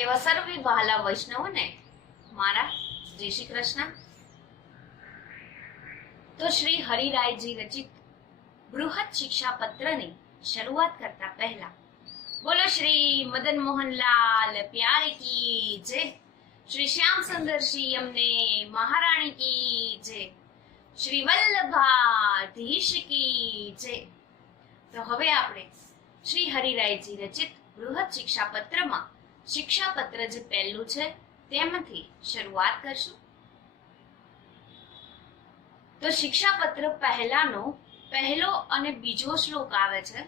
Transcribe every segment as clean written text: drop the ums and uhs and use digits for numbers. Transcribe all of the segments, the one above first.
એવા સર્વે વહાલા વૈષ્ણવોને મારા જય શ્રી કૃષ્ણ। તો શ્રી હરિરાયજી રચિત બૃહદ શિક્ષા પત્રની શરૂઆત કરતા પહેલા બોલો શ્રી મદન મોહનલાલ પ્યારે કી જય, શ્રી શ્યામ સુંદરજી અમને મહારાણી કી જય, શ્રી વલ્લભાધીશ કી જય। તો હવે આપણે શ્રી હરિરાયજી રચિત બૃહદ શિક્ષા પત્રમાં શિક્ષાપત્ર જે પહેલું છે તેમાંથી શરૂઆત કરશું। તો શિક્ષાપત્ર પહેલાનો પહેલો અને બીજો શ્લોક આવે છે,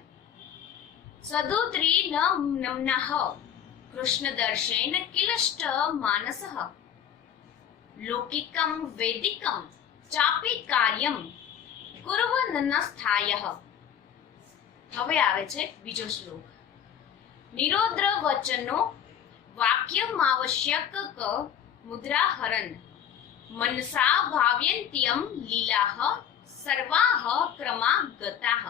સદુત્રી નમ્નઃ કૃષ્ણ દર્શેન કિલષ્ટ માનસઃ લૌકિકમ વૈદિકમ ચાપી કાર્યમ કુર્વન્નસ્થાયઃ। હવે આવે છે બીજો શ્લોક, નિરોદ્ર વચનો વાક્યમાવશ્યક ક મુદ્રાહરન મનસા ભાવ્યંત્યમ લીલાહ સર્વાહ ક્રમાગતાહ।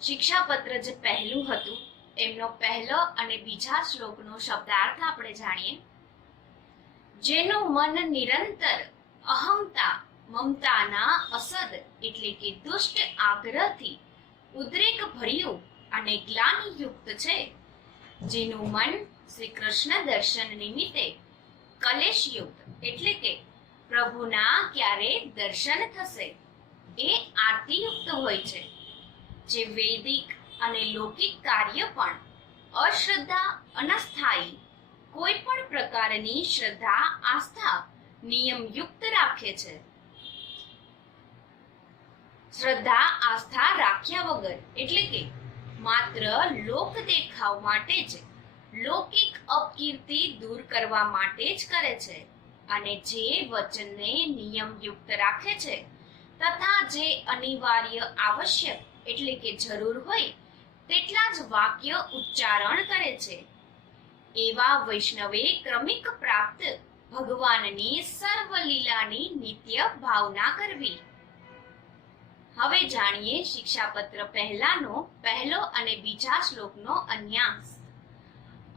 શિક્ષાપત્ર જે પહેલું હતું એમનો પહેલો અને બીજા શ્લોકનો શબ્દાર્થ આપણે જાણીએ। જેનું મન નિરંતર અહંતા મમતાના અસદ એટલે કે દુષ્ટ આગ્રહથી ઉદ્રેક ભર્યું અને ગ્લાનિયુક્ત છે, જેનું મન શ્રી કૃષ્ણ દર્શન નિમિત્તે કલેશયુક્ત એટલે કે પ્રભુના ક્યારે દર્શન થશે એ આરતીયુક્ત હોય છે, જે વૈદિક અને લૌકિક કાર્ય પણ અશ્રદ્ધા અનસ્થાયી કોઈ પણ પ્રકારની શ્રદ્ધા આસ્થા નિયમયુક્ત રાખે છે। શ્રદ્ધા આસ્થા રાખ્યા વગર એટલે કે માત્ર લોક દેખાવ માટે જ લૌકિક અપકીર્તિ દૂર કરવા માટે જ કરે છે, અને જે વચનને નિયમયુક્ત રાખે છે તથા જે અનિવાર્ય આવશ્યક એટલે કે જરૂર હોય તેટલા જ વાક્ય ઉચ્ચારણ કરે છે, એવા વૈષ્ણવે ક્રમિક પ્રાપ્ત ભગવાનની સર્વ લીલાની નિત્ય ભાવના કરવી। હવે જાણીએ શિક્ષાપત્ર પહેલાનો પહેલો અને બીજા શ્લોકનો અન્યાસ।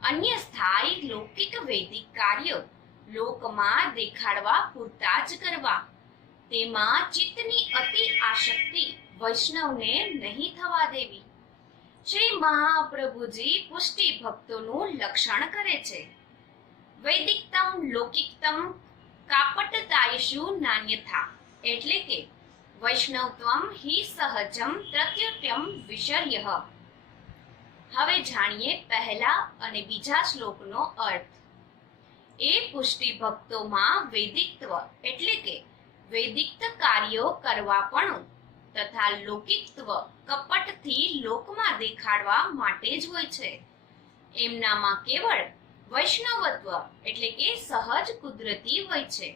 અન્ય સ્થાયી લૌકિક વૈદિક કાર્યો લોકમાં દેખાડવા પૂરતા જ કરવા, તેમાં ચિત્તની અતિ આસક્તિ વૈષ્ણવને નહીં થવા દેવી। શ્રી મહાપ્રભુજી પુષ્ટિ ભક્તોનું લક્ષણ કરે છે, વૈદિકતમ લૌકિકતમ કાપટતાયશુ નાન્યથા એટલે કે વૈષ્ણવત્વમ હિ સહજમ પ્રત્યુત્યમ વિશર્યઃ। હવે જાણીએ પહેલા અને બીજા શ્લોકનો અર્થ। એ પુષ્ટિ ભક્તોમાં વૈદિકત્વ એટલે કે વૈદિક કાર્યો કરવાપણું તથા લૌકિકત્વ કપટથી લોકમાં દેખાડવા માટે જ હોય છે, એમનામાં કેવળ વૈષ્ણવત્વ એટલે કે સહજ કુદરતી હોય છે,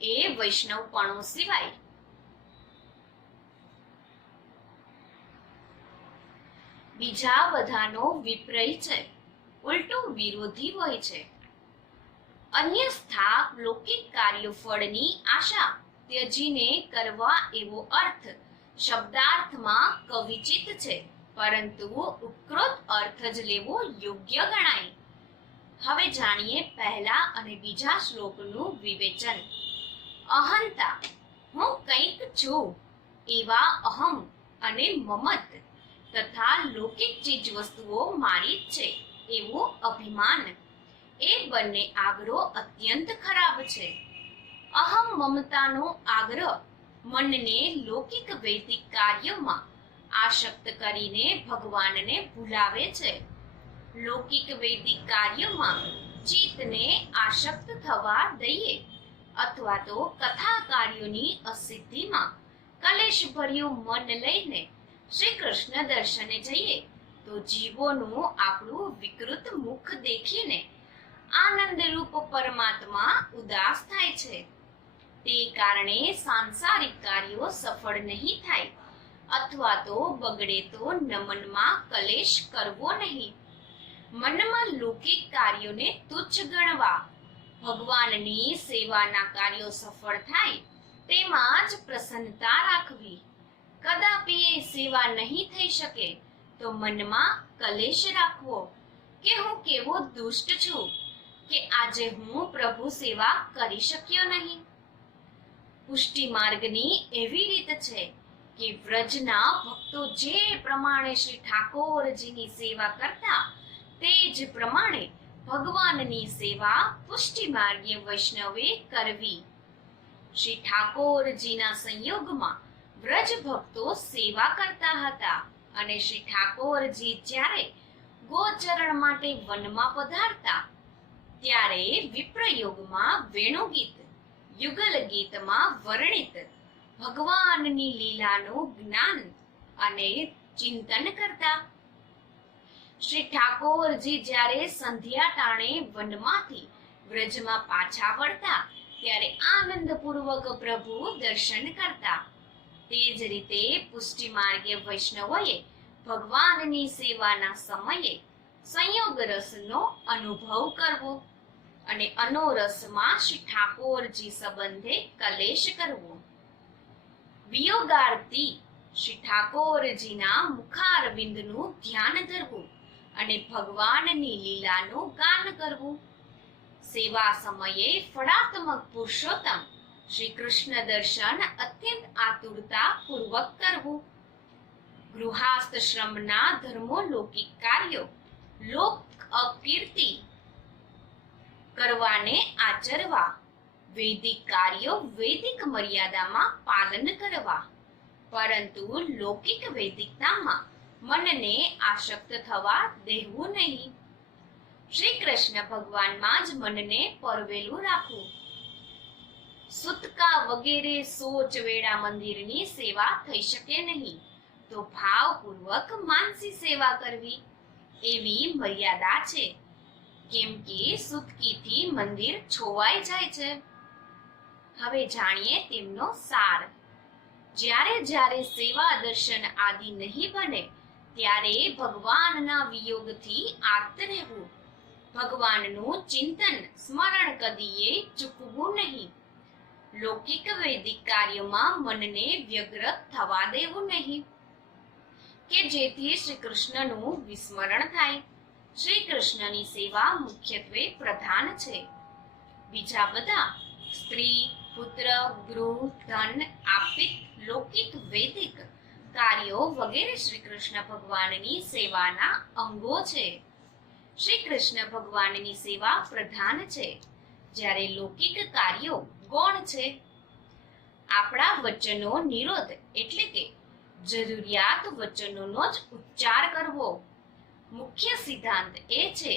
એ વૈષ્ણવપણું સિવાય બીજા બધાનો વિપરીત છે, ઉલટું વિરોધી હોય છે। અન્ય સ્થા લૌકિક કાર્યો ફળની આશા ત્યજીને કરવા એવો અર્થ શબ્દાર્થમાં કવિચિત છે, પરંતુ ઉપકૃત અર્થ જ લેવો યોગ્ય ગણાય। હવે જાણીએ પહેલા અને બીજા શ્લોકનું વિવેચન। અહંતા હું કંઈક છું એવા અહમ અને મમત તથા લૌકિક ચીજ વસ્તુઓ મારી જ છે એવું અભિમાન, એ બંને આગ્રહ અત્યંત ખરાબ છે। અહમ મમતાનો આગ્રહ મનને લૌકિક વૈદિક કાર્યોમાં આસક્ત કરીને ભગવાનને ભૂલાવે છે। લૌકિક વૈદિક કાર્યોમાં ચિત્તને આસક્ત થવા દઈએ અથવા તો કથા કાર્યોની અસિદ્ધિમાં કલેશ ભર્યું મન લઈને શ્રી કૃષ્ણ દર્શને જઈએ તો જીવોનું આપણું વિકૃત મુખ દેખીને આનંદરૂપ પરમાત્મા ઉદાસ થાય છે, તે કારણે સાંસારિક કાર્યો સફળ નહીં થાય અથવા તો બગડે તો નમનમાં કલેશ કરવો નહીં। મનમાં લૌકિક કાર્યોને તુચ્છ ગણવા, ભગવાનની સેવાના કાર્યો સફળ થાય તેમાં જ પ્રસન્નતા રાખવી। કદાપી એ સેવા નહીં થઈ શકે તો મનમાં કલેશ રાખવો કે હું કેવો દુષ્ટ છું કે આજે હું પ્રભુ સેવા કરી શક્યો નહીં. પુષ્ટિ માર્ગની એવી રીત છે કે વ્રજના ભક્તો જે પ્રમાણે શ્રી ઠાકોરજીની સેવા કરતા તે જ પ્રમાણે ભગવાનની સેવા પુષ્ટિ માર્ગીય વૈષ્ણવે કરવી. શ્રી ઠાકોરજીના સંયોગમાં વ્રજ ભક્તો સેવા કરતા હતા અને શ્રી ઠાકોરજી જ્યારે ગોચરણ માટે વનમાં પધારતા ત્યારે વિપ્રયોગમાં વેણુગીત, યુગલ ગીતમાં વર્ણિત ભગવાનની લીલાનું જ્ઞાન અને ચિંતન કરતા. શ્રી ઠાકોરજી જ્યારે સંધ્યા ટાણે વનમાંથી વ્રજમાં પાછા વળતા ત્યારે આનંદપૂર્વક પ્રભુ દર્શન કરતા. તે જ રીતે પુષ્ટિ માર્ગે વૈષ્ણવોએ ભગવાનની સેવાના સમયે સંયોગ રસનો અનુભવ કરવો અને અનોરસમાં શ્રી ઠાકોરજી સંબંધે કલેશ કરવો. વિયોગાર્થી શ્રી ઠાકોરજીના મુખારવિંદનું ધ્યાન ધરવું અને ભગવાનની લીલાનું ગાન કરવું. સેવા સમયે ફળાત્મક પુરુષોત્તમ શ્રી કૃષ્ણ દર્શન અત્યંત આતુરતા પૂર્વક કરવું. ગૃહસ્થ શ્રમના ધર્મો લૌકિક કાર્યો લોક અકીર્તિ કરવાને આચરવા. વૈદિક કાર્યો વૈદિક મર્યાદામાં પાલન કરવા, પરંતુ લૌકિક વૈદિકતામાં મનને આસક્ત થવા દેવું નહીં. શ્રી કૃષ્ણ ભગવાનમાં જ મનને પરવેલું રાખવું. સુતકા વગેરે સોચ વેળા મંદિરની સેવા થઈ શકે નહીં, તો ભાવપૂર્વક માનસી સેવા કરવી એવી મર્યાદા છે, કેમ કે સુતકીથી મંદિર છોવાઈ જાય છે. હવે જાણીએ તેમનો સાર. જ્યારે જ્યારે સેવા દર્શન આદિ નહીં બને ત્યારે ભગવાનના વિયોગથી આર્ત રહેવું. ભગવાનનું ચિંતન સ્મરણ કદીએ ચૂકવું નહીં. લૌકિક વૈદિક કાર્યમાં મનને વ્યગ્ર થવા દેવું નહીં કે જેથી શ્રી કૃષ્ણનું વિસ્મરણ થાય. શ્રી કૃષ્ણની સેવા મુખ્યત્વે પ્રધાન છે. બીજા બધા સ્ત્રી, પુત્ર, ગૃહ, ધન, આપિત, લૌકિક વૈદિક કાર્યો વગેરે શ્રી કૃષ્ણ ભગવાનની સેવાના અંગો છે. શ્રી કૃષ્ણ ભગવાનની સેવા પ્રધાન છે, જ્યારે લૌકિક કાર્યો ગૌણ છે. આપણા વચનો નિરોધ એટલે કે જરૂરિયાત વચનોનો જ ઉચ્ચાર કરવો. મુખ્ય સિદ્ધાંત એ છે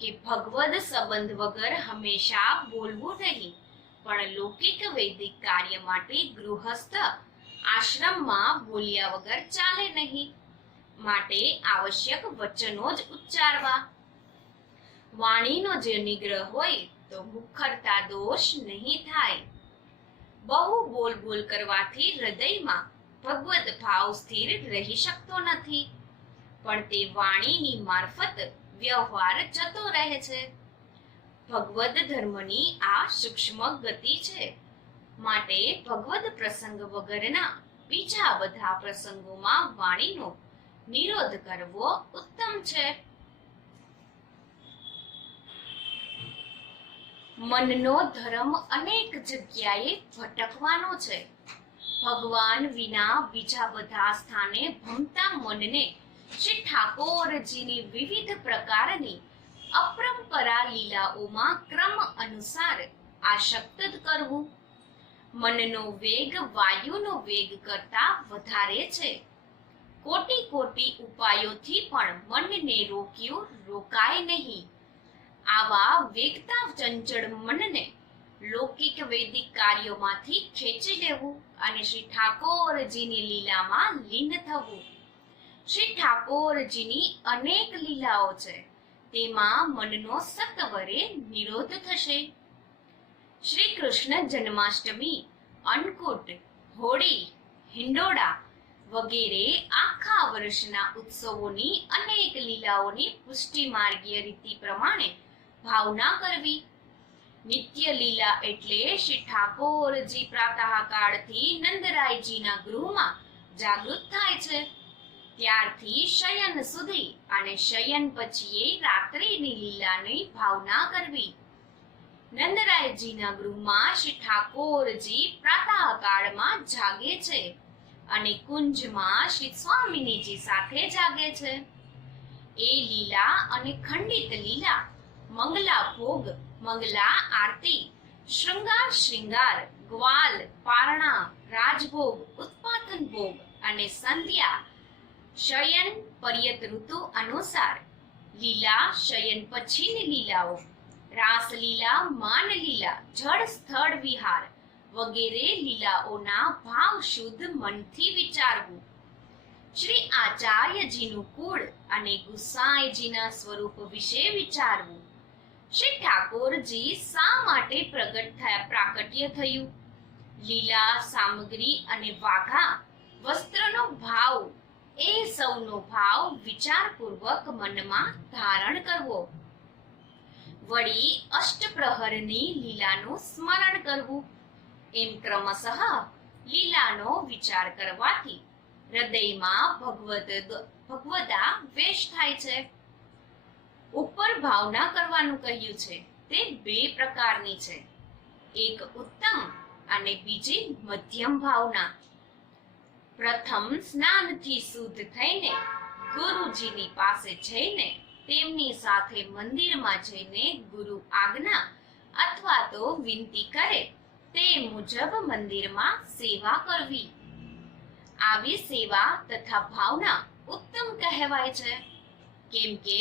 કે ભગવદ સંબંધ વગર હંમેશા બોલવું નહીં, પણ લૌકિક વૈદિક કાર્ય માટે ગૃહસ્થ આશ્રમમાં બોલ્યા વગર ચાલે નહીં. માટે આવશ્યક વચનો જ ઉચ્ચારવા. વાણીનો જે નિગ્રહ હોય તો મુખરતા દોષ નહીં થાય. બહુ બોલ બોલ કરવાથી હૃદયમાં ભગવદ ભાવ સ્થિર રહી શકતો નથી, પણ તે વાણીની મારફત વ્યવહાર જતો રહે છે. ભગવદ ધર્મની આ સૂક્ષ્મ ગતિ છે. માટે ભગવદ પ્રસંગ વગરના બીજા બધા પ્રસંગોમાં વાણીનો નિરોધ કરવો ઉત્તમ છે. મનનો ધર્મ અનેક જગ્યાએ ભટકવાનો છે. ભગવાન વિના બીજા બધા સ્થાને ભમતા મનને શ્રી ઠાકોરજીની વિવિધ પ્રકારની અપરંપરા લીલાઓમાં ક્રમ અનુસાર આસક્ત કરવું. મનનો વેગ વાયુનો વેગ કરતા વધારે છે. કોટી કોટી ઉપાયોથી પણ મનને રોકાય નહીં. આવા વેગતા ચંચળ મનને લૌકિક વૈદિક કાર્યોમાંથી ખેંચી લેવું અને શ્રી ઠાકોરજીની લીલામાં લીન થવું. શ્રી ઠાકોરજીની અનેક લીલાઓ છે, તેમાં મનનો સત્વરે નિરોધ થશે. શ્રી કૃષ્ણ જન્માષ્ટમી, અન્નકૂટ, હોળી, હિંડોળા વગેરે આખા વર્ષના ઉત્સવોની અનેક લીલાઓની પુષ્ટિ માર્ગીય રીતિ પ્રમાણે ભાવના કરવી. નિત્ય લીલા એટલે શ્રી ઠાકોરજી પ્રાતઃકાળથી નંદરાયજીના ગૃહમાં જાગૃત થાય છે. ત્યારથી શયન સુધી અને શયન પછી રાત્રિની લીલાની ભાવના કરવી. નંદરાયજીના ગૃહમાં શ્રી ઠાકોરજી પ્રાતઃકાળમાં જાગે છે અને કુંજમાં શ્રી સ્વામિનીજી સાથે જાગે છે. એ લીલા અને ખંડિત લીલા, મંગલા ભોગ, મંગલા આરતી, શૃંગાર, ગ્વાલ, પારણા, રાજભોગ, ઉત્પાદન ભોગ અને સંધ્યા શયન પર્યત ઋતુ અનુસાર લીલા, શયન પછીની લીલાઓ, રાસલીલા, માનલીલા, જળ સ્થળ વિહાર વગેરે લીલાઓના ભાવ શુદ્ધ મનથી વિચારવું. શ્રી આચાર્યજીનું કુળ અને ગુસાઈજીના સ્વરૂપ વિશે વિચારવું. શ્રી ઠાકોરજી શા માટે પ્રાકટ્ય થયું? લીલા સામગ્રી અને વાઘા વસ્ત્રનો ભાવ, એ સૌનો ભાવ વિચારપૂર્વક મનમાં ધારણ કરવો. વળી અષ્ટપ્રહરની લીલાનું સ્મરણ કરવું. એમ ક્રમશઃ લીલાનો વિચાર કરવાથી હૃદયમાં ભગવદા વેશ થાય છે. ઉપર ભાવના કરવાનું કહ્યું છે તે બે પ્રકારની છે. એક ઉત્તમ અને બીજી મધ્યમ ભાવના. પ્રથમ સ્નાનથી શુદ્ધ થઈને ગુરુજીની પાસે જઈને તેમની સાથે મંદિરમાં જઈને ગુરુ આજ્ઞા અથવા તો વિનંતી કરે તે મુજબ મંદિરમાં સેવા કરવી. આવી સેવા તથા ભાવના ઉત્તમ કહેવાય છે. કેમ કે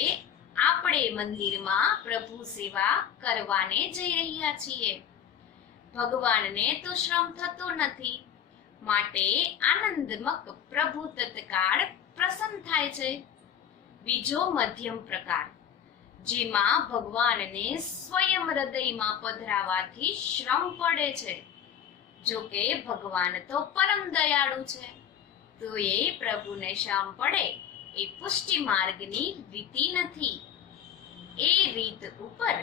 આપણે મંદિરમાં પ્રભુ સેવા કરવાને જઈ રહ્યા છીએ. ભગવાનને તો શ્રમ થતો નથી, માટે આનંદમક પ્રભુ તત્કાળ પ્રસન્ન થાય છે. બીજો મધ્યમ પ્રકાર, જેમાં ભગવાનને સ્વયં હૃદયમાં પધરાવાથી શ્રમ પડે છે. જો કે ભગવાન તો પરમ દયાળુ છે, તો એ પ્રભુને શ્રમ પડે એ પુષ્ટિ માર્ગની રીતિ નથી. એ રીત ઉપર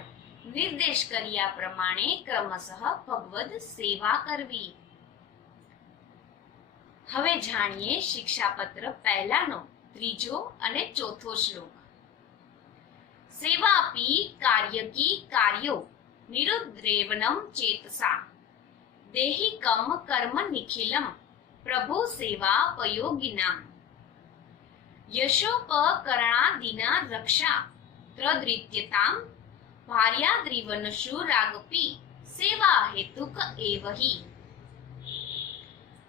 નિર્દેશ કર્યા પ્રમાણે ક્રમશઃ ભગવદ સેવા કરવી. હવે જાણીએ શિક્ષાપત્ર પહેલાનો ત્રીજો અને ચોથો શ્લોક. સેવાપી કાર્યકી કાર્યો નિરુદ્રેવનમ ચેતસા દેહિકમ કર્મ નિખિલમ પ્રભુ સેવા પયોગિનામ યશોપકરણાદિના રક્ષા ત્રદ્રિત્યતામ ભાર્યાદ્રિવનશુ રાગપી સેવા હેતુક એવહી.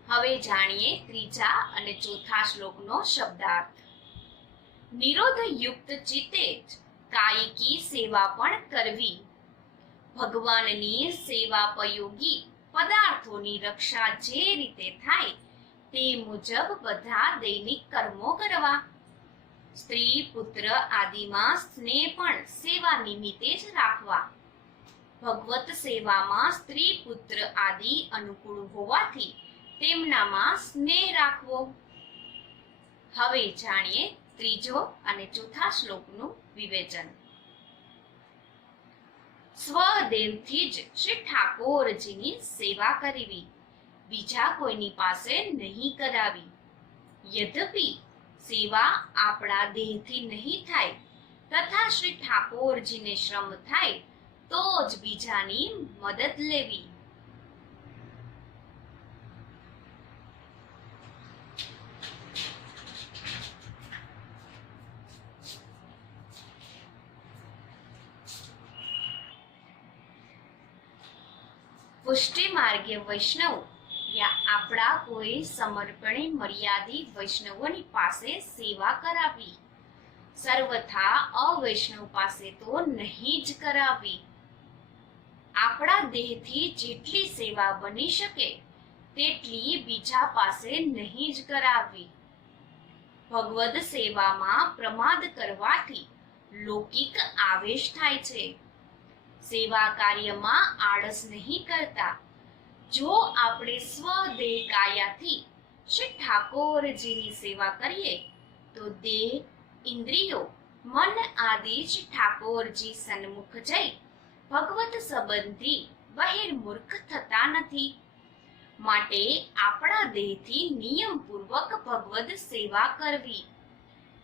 હવે જાણીએ ત્રીજા અને ચોથા શ્લોકનો શબ્દાર્થ. નિરોધ યુક્ત ચિત્તે જ કાયિકી સેવા પણ કરવી. ભગવાનની સેવાપયોગી પદાર્થોની રક્ષા જે રીતે થાય તે મુજબ બધા દૈનિક કર્મો કરવા. સ્ત્રી પુત્ર આદિમાં સ્નેહ પણ સેવા નિમિત્તે જ રાખવા. ભગવત સેવામાં સ્ત્રી પુત્ર આદિ અનુકૂળ હોવાથી તેમનામાં સ્નેહ રાખવો. હવે જાણીએ ત્રીજો અને ચોથા શ્લોકનું વિવેચન. સ્વદેવથી જ શ્રી ઠાકોરજીની સેવા કરવી, બીજા કોઈની પાસે નહીં કરાવી. યદ્યપિ સેવા આપણા દેહથી નહીં થાય તથા શ્રી ઠાકોરજીને શ્રમ થાય તો જ બીજાની મદદ લેવી. પુષ્ટિ માર્ગે વૈષ્ણવ યા આપણા કોઈ સમર્પણે મર્યાદિત વૈષ્ણવોની પાસે સેવા કરાવી. સર્વથા અવૈષ્ણવ પાસે તો નહીં જ કરાવી. આપણા દેહથી જેટલી સેવા બની શકે તેટલી બીજા પાસે નહીં જ કરાવી. ભગવદ સેવામાં પ્રમાદ કરવાથી લૌકિક આવેશ થાય છે. સેવા કાર્યમાં આળસ નહીં કરતા જો આપણે સ્વદેહ કાયાથી શ્રી ઠાકોરજીની સેવા કરીએ તો દેહ, ઇન્દ્રિયો, મન આદિ શ્રી ઠાકોરજી સન્મુખ જઈ ભગવત સંબંધી બહિર્મુખ થતા નથી. માટે આપણા દેહથી નિયમપૂર્વક ભગવદ સેવા કરવી.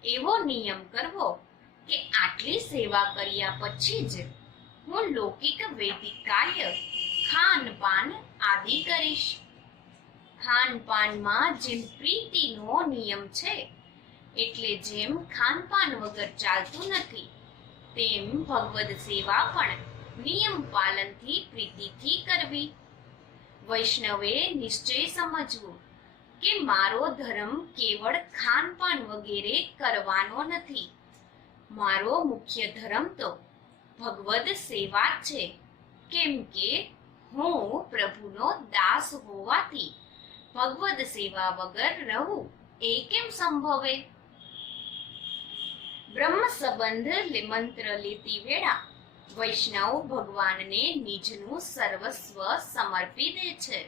એવો નિયમ કરવો કે આટલી સેવા કર્યા પછી જ હું લૌકિક વૈદિક કાર્ય ખાનપાન આદિ કરીશ. ખાનપાનમાં જેમ પ્રીતિનો નિયમ છે, એટલે જેમ ખાનપાન વગર ચાલતું નથી, તેમ ભગવદ સેવા પણ નિયમ પાલનથી પ્રીતિથી કરવી. વૈષ્ણવે નિશ્ચય સમજવું કે મારો ધર્મ કેવળ ખાનપાન વગેરે કરવાનો નથી. મારો મુખ્ય ધર્મ તો ભગવદ સેવા જ છે, કેમ કે હું પ્રભુનો દાસ હોવાથી ભગવદ સેવા વગર રહું એ કેમ સંભવે? બ્રહ્મ સંબંધ મંત્ર લેતી વેળા વૈષ્ણવ ભગવાનને નિજનું સર્વસ્વ સમર્પી દે છે.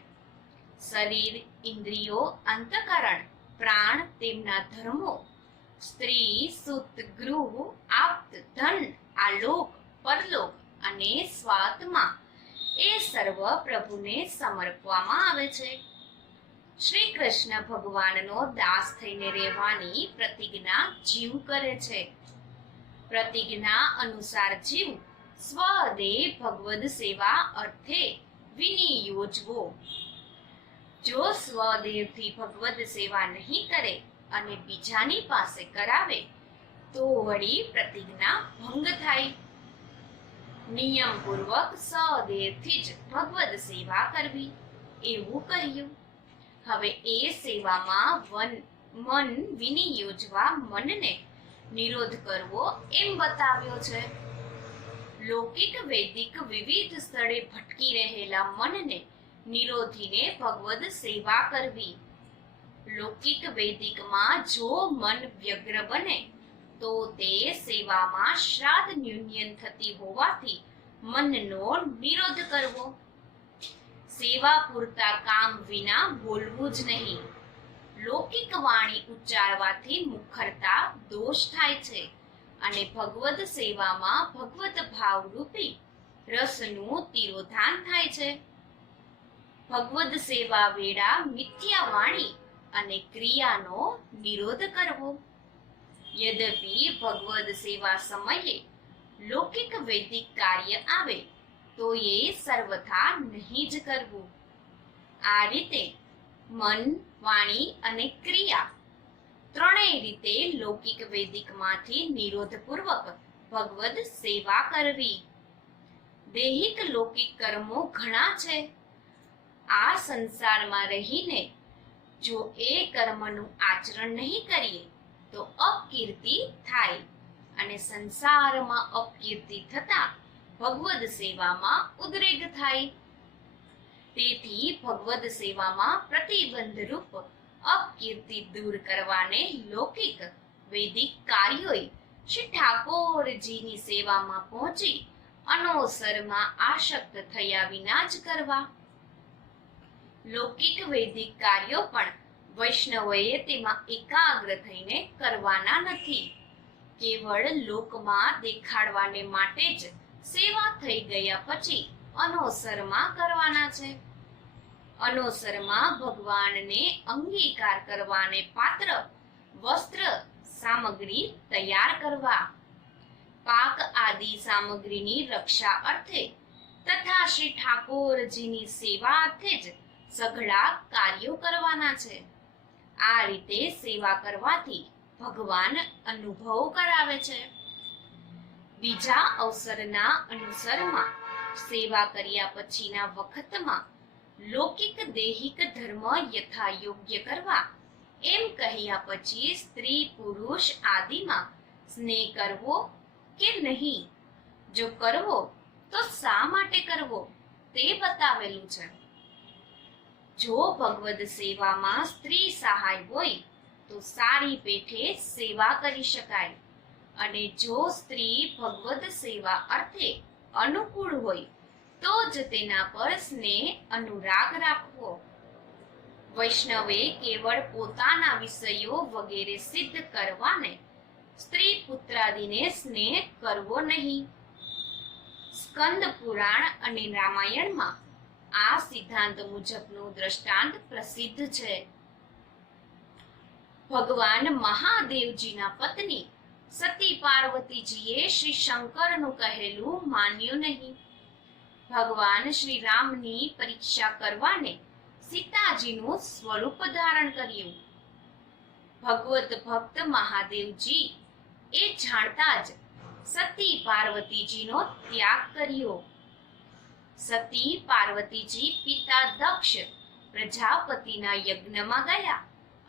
શરીર, ઇન્દ્રિયો, અંતઃકરણ, પ્રાણ, તેમના ધર્મો, સ્ત્રી, સુત, ગૃહ, આપ્ત, ધન, આલોક, પરલોક અને સ્વાત્મા એ સર્વ પ્રભુને સમર્પવામાં આવે છે. શ્રી કૃષ્ણ ભગવાનનો દાસ થઈને રહેવાની પ્રતિજ્ઞા જીવ કરે છે. પ્રતિજ્ઞા અનુસાર જીવ સ્વદેહ ભગવદ સેવા અર્થે વિનિયોજવો. જો સ્વદેહથી ભગવદ સેવા નહીં કરે અને બીજાની પાસે કરાવે તો વળી પ્રતિજ્ઞા ભંગ થાય. નિયમપૂર્વક સ્વદેહથી જ ભગવદ સેવા કરવી એવું કહ્યું. હવે એ સેવામાં મન વિનિયોજવા, મનને નિરોધ કરવો એમ બતાવ્યો છે. લૌકિક વૈદિક વિવિધ સ્થળે ભટકી રહેલા મનને નિરોધીને ભગવદ સેવા કરવી. લૌકિક વૈદિકમાં જો મન વ્યગ્ર બને તો તે સેવામાં શ્રાદ્ધ ન્યૂન્યન થતી હોવાથી મનનો નિરોધ કરવો. સેવા પૂરતા કામ વિના બોલવું જ નહીં. લૌકિક વાણી ઉચ્ચારવાથી મુખરતા દોષ થાય છે અને ભગવદ સેવામાં ભગવત ભાવ રૂપી રસનું તિરોધાન થાય છે. ભગવદ સેવા વેળા મિથ્યા વાણી અને ક્રિયાનો નિરોધ કરવો. યદ્યપિ ભગવદ સેવા સમયે લૌકિક વૈદિક કાર્ય આવે તો એ સર્વથા નહીં જ કરવું. આ રીતે મન, વાણી અને ક્રિયા ત્રણેય રીતે લૌકિક વૈદિકમાંથી નિરોધપૂર્વક ભગવદ સેવા કરવી. દૈહિક લૌકિક કર્મો ઘણા છે. આ સંસારમાં રહીને જો એ કર્મનું આચરણ નહીં કરીએ તો અપકીર્તિ થાય અને સંસારમાં અપકીર્તિ થતા ભગવદ સેવામાં ઉદ્રેક થાય. તેથી ભગવદ સેવામાં પ્રતિબંધરૂપ અપકીર્તિ દૂર કરવાને લૌકિક વૈદિક કાર્યોએ શ્રી ઠાકોરજીની સેવામાં પહોંચી અનોસરમાં આસક્ત થયા વિના જ કરવા. લૌકિક વૈદિક કાર્યો પણ વૈષ્ણવોએ તેમાં એકાગ્ર થઈને કરવાના નથી. કેવળ લોકમાં દેખાડવાને માટે જ સેવા થઈ ગયા પછી અનોસરમાં કરવાના છે. અનોસરમાં ભગવાનને અંગીકાર કરવાને પાત્ર વસ્ત્ર સામગ્રી તૈયાર કરવા, પાક આદિ સામગ્રીની રક્ષા અર્થે તથા શ્રી ઠાકોરજીની સેવા અર્થે જ સઘળા કાર્યો કરવાના છે. આ રીતે સેવા કરવાથી ભગવાન અનુભવ કરાવે છે. બીજા અવસરના અનુસરમાં સેવા કર્યા પછીના વખતમાં લૌકિક દૈહિક ધર્મ યથા યોગ્ય કરવા એમ કહ્યા પછી સ્ત્રી પુરુષ આદિમાં સ્નેહ કરવો કે નહીં, જો કરવો તો શા માટે કરવો તે બતાવેલું છે. જો ભગવદ સેવામાં સ્ત્રી સહાય હોય તો સારી પેઠે સેવા કરી શકાય, અને જો સ્ત્રી ભગવદ સેવા અર્થે અનુકૂળ હોય તો જ તેના પર સ્નેહ અનુરાગ રાખવો. વૈષ્ણવે કેવળ પોતાના વિષયો વગેરે સિદ્ધ કરવાને સ્ત્રી પુત્રાદિને સ્નેહ કરવો નહીં. સ્કંદ પુરાણ અને રામાયણમાં આ સિદ્ધાંત મુજબનું દ્રષ્ટાંત પ્રસિદ્ધ છે. ભગવાન મહાદેવજીના પત્ની સતી પાર્વતીજીએ શ્રી શંકરનું કહેલું માન્યું નહીં. ભગવાન શ્રી રામની પરીક્ષા કરવાને સીતાજીનું સ્વરૂપ ધારણ કર્યું. ભગવત ભક્ત મહાદેવજી એ જાણતા જ સતી પાર્વતીજીનો ત્યાગ કર્યો. સતી પાર્વતીજી પિતા દક્ષ પ્રજાપતિના યજ્ઞમાં ગયા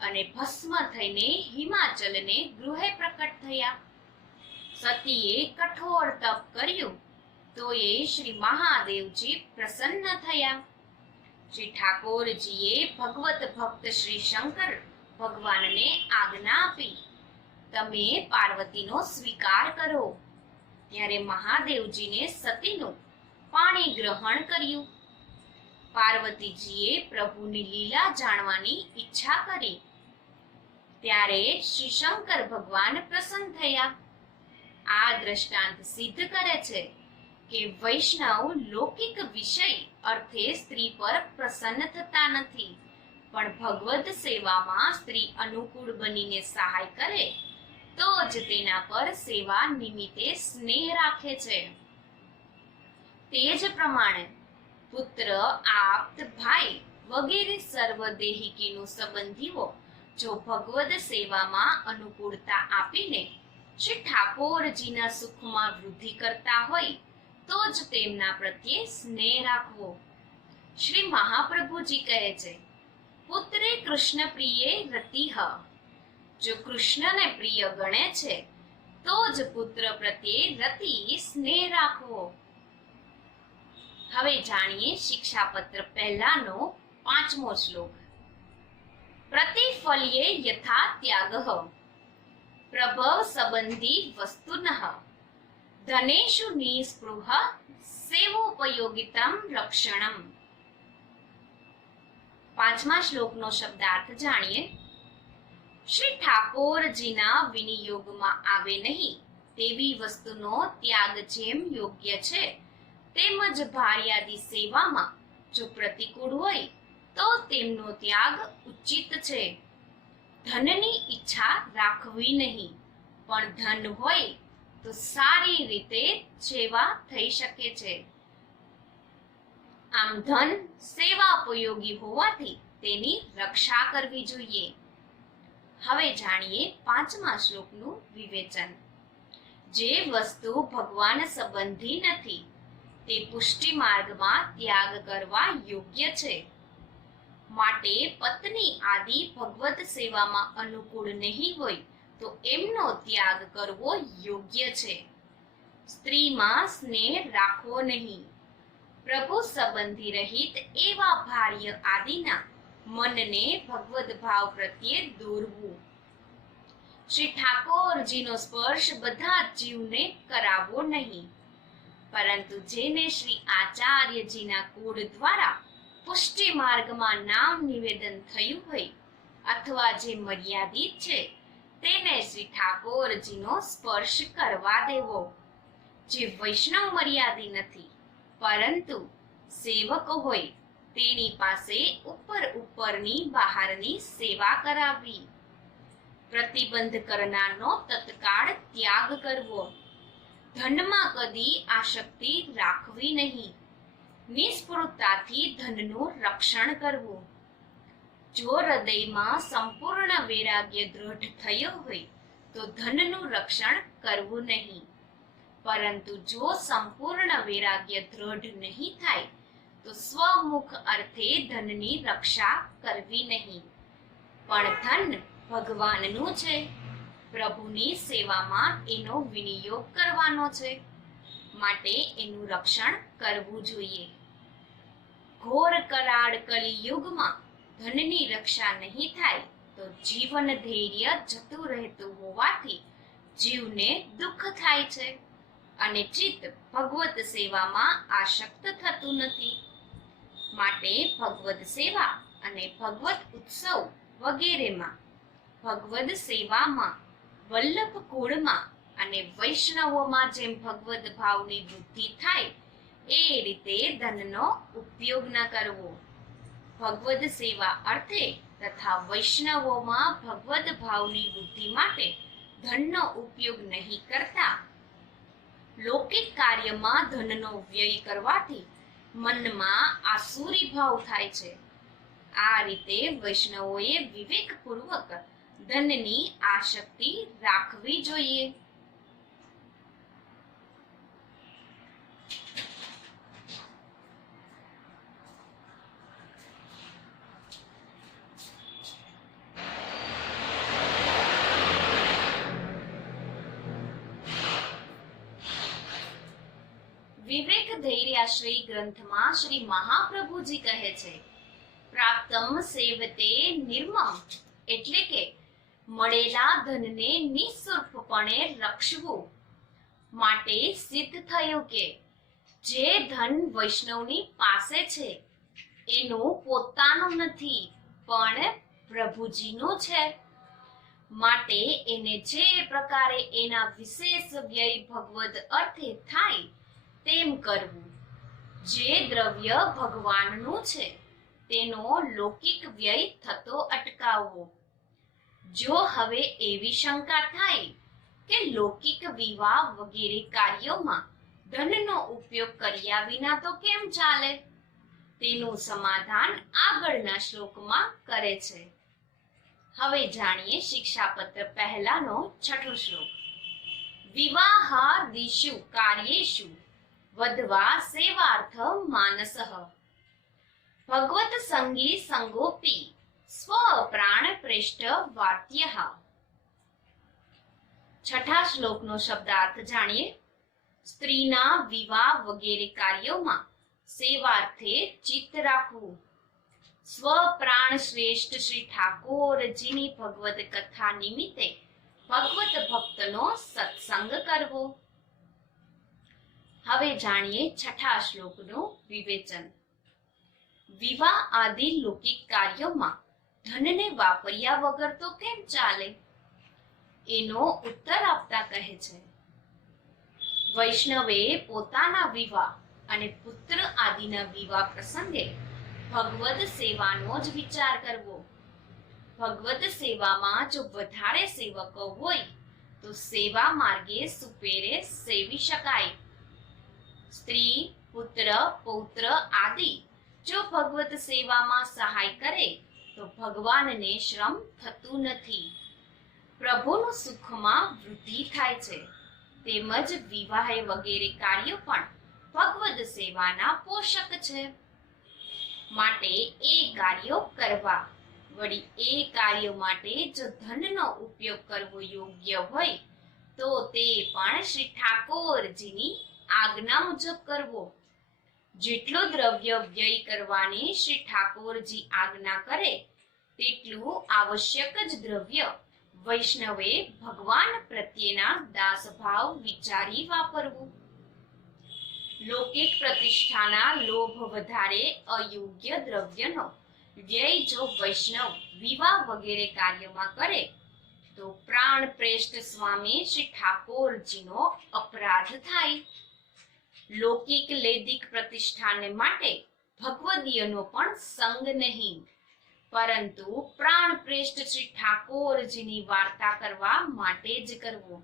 અને ભસ્મ થઈને હિમાચલને ગૃહે પ્રકટ થયા. સતીએ કઠોર તપ કર્યું તો એ શ્રી મહાદેવજી પ્રસન્ન થયા. શ્રી ઠાકોરજીએ ભગવત ભક્ત શ્રી શંકર ભગવાનને આજ્ઞા આપી, તમે પાર્વતીનો સ્વીકાર કરો. ત્યારે મહાદેવજીને સતીનું પાણી ગ્રહણ કર્યું. પાર્વતીજીએ પ્રભુની લીલા જાણવાની ઈચ્છા કરી. ત્યારે શ્રી શંકર ભગવાન પ્રસન્ન થયા. આ દ્રષ્ટાંત સિદ્ધ કરે છે કે વૈષ્ણવ લૌકિક વિષય અર્થે સ્ત્રી પર પ્રસન્ન થતા નથી, પણ ભગવદ સેવામાં સ્ત્રી અનુકૂળ બનીને સહાય કરે તો જ તેના પર સેવા નિમિત્તે સ્નેહ રાખે છે. તે જ પ્રમાણે પુત્ર, આપ્ત, ભાઈ વગેરે સર્વ દેહિકીનું સંબંધીઓ જો ભગવદ સેવામાં અનુકૂળતા આપીને શ્રી ઠાકોરજીના સુખમાં વૃદ્ધિ કરતા હોય તો જ તેમના પ્રત્યે સ્નેહ રાખવો. શ્રી મહાપ્રભુજી કહે છે, પુત્રે કૃષ્ણ પ્રિયે રતિહ. જો કૃષ્ણને પ્રિય ગણે છે તો જ પુત્ર પ્રત્યે રતિ સ્નેહ રાખવો. હવે જાણીએ શિક્ષાપત્ર પહેલાનો 5મો શ્લોક. પ્રતિફલ્યે યથા ત્યાગઃ પ્રભવ સંબંધી વસ્તુનઃ ધનેષુ નિસ્પૃહ સેવોપયોગિતમ રક્ષણમ. 5મા શ્લોકનો શબ્દાર્થ જાણીએ. શ્રી ઠાકોરજીના વિનિયોગમાં આવે નહીં તેવી વસ્તુનો ત્યાગ જેમ યોગ્ય છે, તેમજ ભાર્યાદી સેવામાં જો પ્રતિકૂળ હોય તો તેમનો ત્યાગ ઉચિત છે. ધનની ઈચ્છા રાખવી નહીં, પણ ધન હોય તો સારી રીતે સેવા થઈ શકે છે. આમ ધન સેવાપયોગી હોવાથી તેની રક્ષા કરવી જોઈએ. હવે જાણીએ 5મા શ્લોકનું વિવેચન. જે વસ્તુ ભગવાન સંબંધી નથી તે પુષ્ટિ માર્ગમાં ત્યાગ કરવા યોગ્ય છે. માટે પત્ની આદિ ભગવત સેવામાં અનુકૂળ નહીં હોય તો એમનો ત્યાગ કરવો યોગ્ય છે. સ્ત્રીમાં સ્નેહ રાખવો નહીં. પ્રભુ સંબંધી રહિત એવા ભાર્ય આદિના મનને ભગવદ ભાવ પ્રત્યે દોરવું. શ્રી ઠાકોરજીનો સ્પર્શ બધા જીવને કરાવવો નહીં, પરંતુ જેને શ્રી આચાર્યજીના કુળ દ્વારા પુષ્ટિ માર્ગમાં નામ નિવેદન થયું હોય અથવા જે મર્યાદિત છે તેને શ્રી ઠાકોરજીનો સ્પર્શ કરવા દેવો. જે વૈષ્ણવ મર્યાદી નથી પરંતુ સેવક હોય તેની પાસે ઉપરની બહારની સેવા કરાવવી. પ્રતિબંધ કરનારનો તત્કાળ ત્યાગ કરવો. ધનમાં કદી આસક્તિ રાખવી નહીં. નિસ્પૃહતાથી ધનનું રક્ષણ કરવું. જો હૃદયમાં સંપૂર્ણ વૈરાગ્ય દ્રઢ થયો હોય તો ધનનું રક્ષણ કરવું નહીં, પરંતુ જો સંપૂર્ણ વૈરાગ્ય દ્રઢ નહીં થાય તો સ્વમુખ અર્થે ધનની રક્ષા કરવી નહીં. પણ ધન ભગવાનનું છે, પ્રભુની સેવામાં એનો વિનિયોગ કરવાનો છે, માટે એનું રક્ષણ કરવું જોઈએ. ઘોર કરાળ કલિયુગમાં ધનની રક્ષા નહીં થાય તો જીવન ધૈર્ય જતું રહેતું હોવાથી જીવને દુઃખ થાય છે અને ચિત્ત ભગવત સેવામાં આસક્ત થતું નથી. માટે ભગવત સેવા અને ભગવત ઉત્સવ વગેરેમાં, ભગવદ સેવામાં, વલ્લભ કુળમાં અને વૈષ્ણવોમાં જેમ ભગવદ ભાવની વૃદ્ધિ થાય એ રીતે ધનનો ઉપયોગ ન કરવો. ભગવદ સેવા અર્થે તથા વૈષ્ણવોમાં ભગવદ ભાવની વૃદ્ધિ માટે ધનનો ઉપયોગ નહીં કરતા, લૌકિક કાર્યમાં ધનનો વ્યય કરવાથી મનમાં આસુરી ભાવ થાય છે. આ રીતે વૈષ્ણવોએ વિવેકપૂર્વક ધનની આસક્તિ રાખવી જોઈએ. વિવેક ધૈર્યાશ્રી ગ્રંથમાં શ્રી મહાપ્રભુજી કહે છે, પ્રાપ્તમ સેવતે નિર્મમ, એટલે કે મળેલા ધનને નિઃશુલ્કપણે રક્ષવું. માટે સિદ્ધ થયું કે જે ધન વૈષ્ણવની પાસે છે એનું પોતાનું નથી પણ પ્રભુજીનું છે. માટે એને જે પ્રકારે એના વિશેષ વ્યય ભગવદ અર્થે થાય તેમ કરવું. જે દ્રવ્ય ભગવાનનું છે તેનો લૌકિક વ્યય થતો અટકાવવો. જો હવે એવી શંકા થાય કે લૌકિક વિવાહ વગેરે કાર્યોમાં ધનનો ઉપયોગ કર્યા વિના તો કેમ ચાલે, તેનું સમાધાન આગળના શ્લોકમાં કરે છે. હવે જાણીએ શિક્ષાપત્ર પહેલાનો 6થો શ્લોક. વિવાહાદિષુ કાર્યેષુ વધવા સેવાર્થ માનસઃ ભગવત સંગી સંગોપી સ્વ પ્રાણ પ્રેષ્ઠ વાત્યઃ. 6થા શ્લોકનો શબ્દાર્થ જાણીએ. સ્ત્રીના વિવાહ વગેરે કાર્યોમાં સેવાર્થે ચિત્ત રાખવું. સ્વ પ્રાણ શ્રેષ્ઠ શ્રી ઠાકોરજીની ભગવત કથા નિમિત્તે ભગવત ભક્તનો સત્સંગ કરવો. હવે જાણીએ 6થા શ્લોકનું વિવેચન. વિવાહ આદિ લૌકિક કાર્યોમાં ધનને વાપર્યા વગર તો કેમ ચાલે, એનો ઉત્તર આપતા કહે છે, વૈષ્ણવે પોતાના વિવાહ અને પુત્ર આદિના વિવાહ પ્રસંગે ભગવદ સેવાનો જ વિચાર કરવો. ભગવદ સેવામાં જો વધારે સેવકો હોય તો સેવા માર્ગે સુપેરે સેવી શકાય. સ્ત્રી, પુત્ર, પૌત્ર આદિ જો ભગવત સેવામાં સહાય કરે તો ભગવાનને શ્રમ થતું નથી. પ્રભુનું સુખમાં વૃદ્ધિ થાય છે. તેમજ વિવાહ વગેરે કાર્યો પણ ભગવદ સેવાના પોષક છે. માટે એ કાર્યો કરવા. વળી એ કાર્યો માટે જો ધનનો ઉપયોગ કરવો યોગ્ય હોય તો તે પણ શ્રી ઠાકોરજીની આજ્ઞા મુજબ કરવો. જેટલો દ્રવ્ય વ્યય કરવાની શ્રી ઠાકોરજી આજ્ઞા કરે તેટલું આવશ્યક જ દ્રવ્ય વૈષ્ણવે ભગવાન પ્રત્યેના દાસભાવ વિચારી વાપરવું. લૌકિક પ્રતિષ્ઠાના લોભ વધારે અયોગ્ય દ્રવ્યનો વ્યય જો વૈષ્ણવ વિવાહ વગેરે કાર્યમાં કરે તો પ્રાણ પ્રેષ્ઠ સ્વામી શ્રી ઠાકોરજીનો અપરાધ થાય. લૌકિક લેદિક પ્રતિષ્ઠાને માટે ભગવદીયનો પણ સંગ નહીં, પરંતુ પ્રાણ પ્રેષ્ઠ શ્રી ઠાકોરજીની વાર્તા કરવા માટે જ કરવો.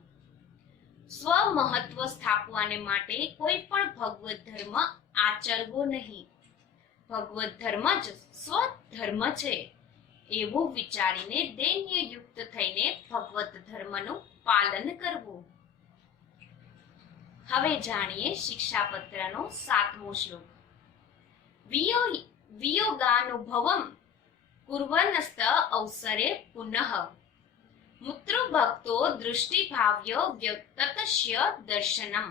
સ્વ મહત્વ સ્થાપવાને માટે કોઈ પણ ભગવત ધર્મ આચરવો નહીં. ભગવત ધર્મ જ સ્વધર્મ છે એવું વિચારીને દૈન્ય યુક્ત થઈને ભગવત ધર્મનું પાલન કરવું. હવે જાણીએ શિક્ષાપત્રનો 7મો શ્લોક. વિયોગાનુભવમ કુર્વનસ્ત અવસરે પુનઃ મૂત્ર ભક્તો દૃષ્ટિભાવ્ય વ્યક્તસ્ય દર્શનમ.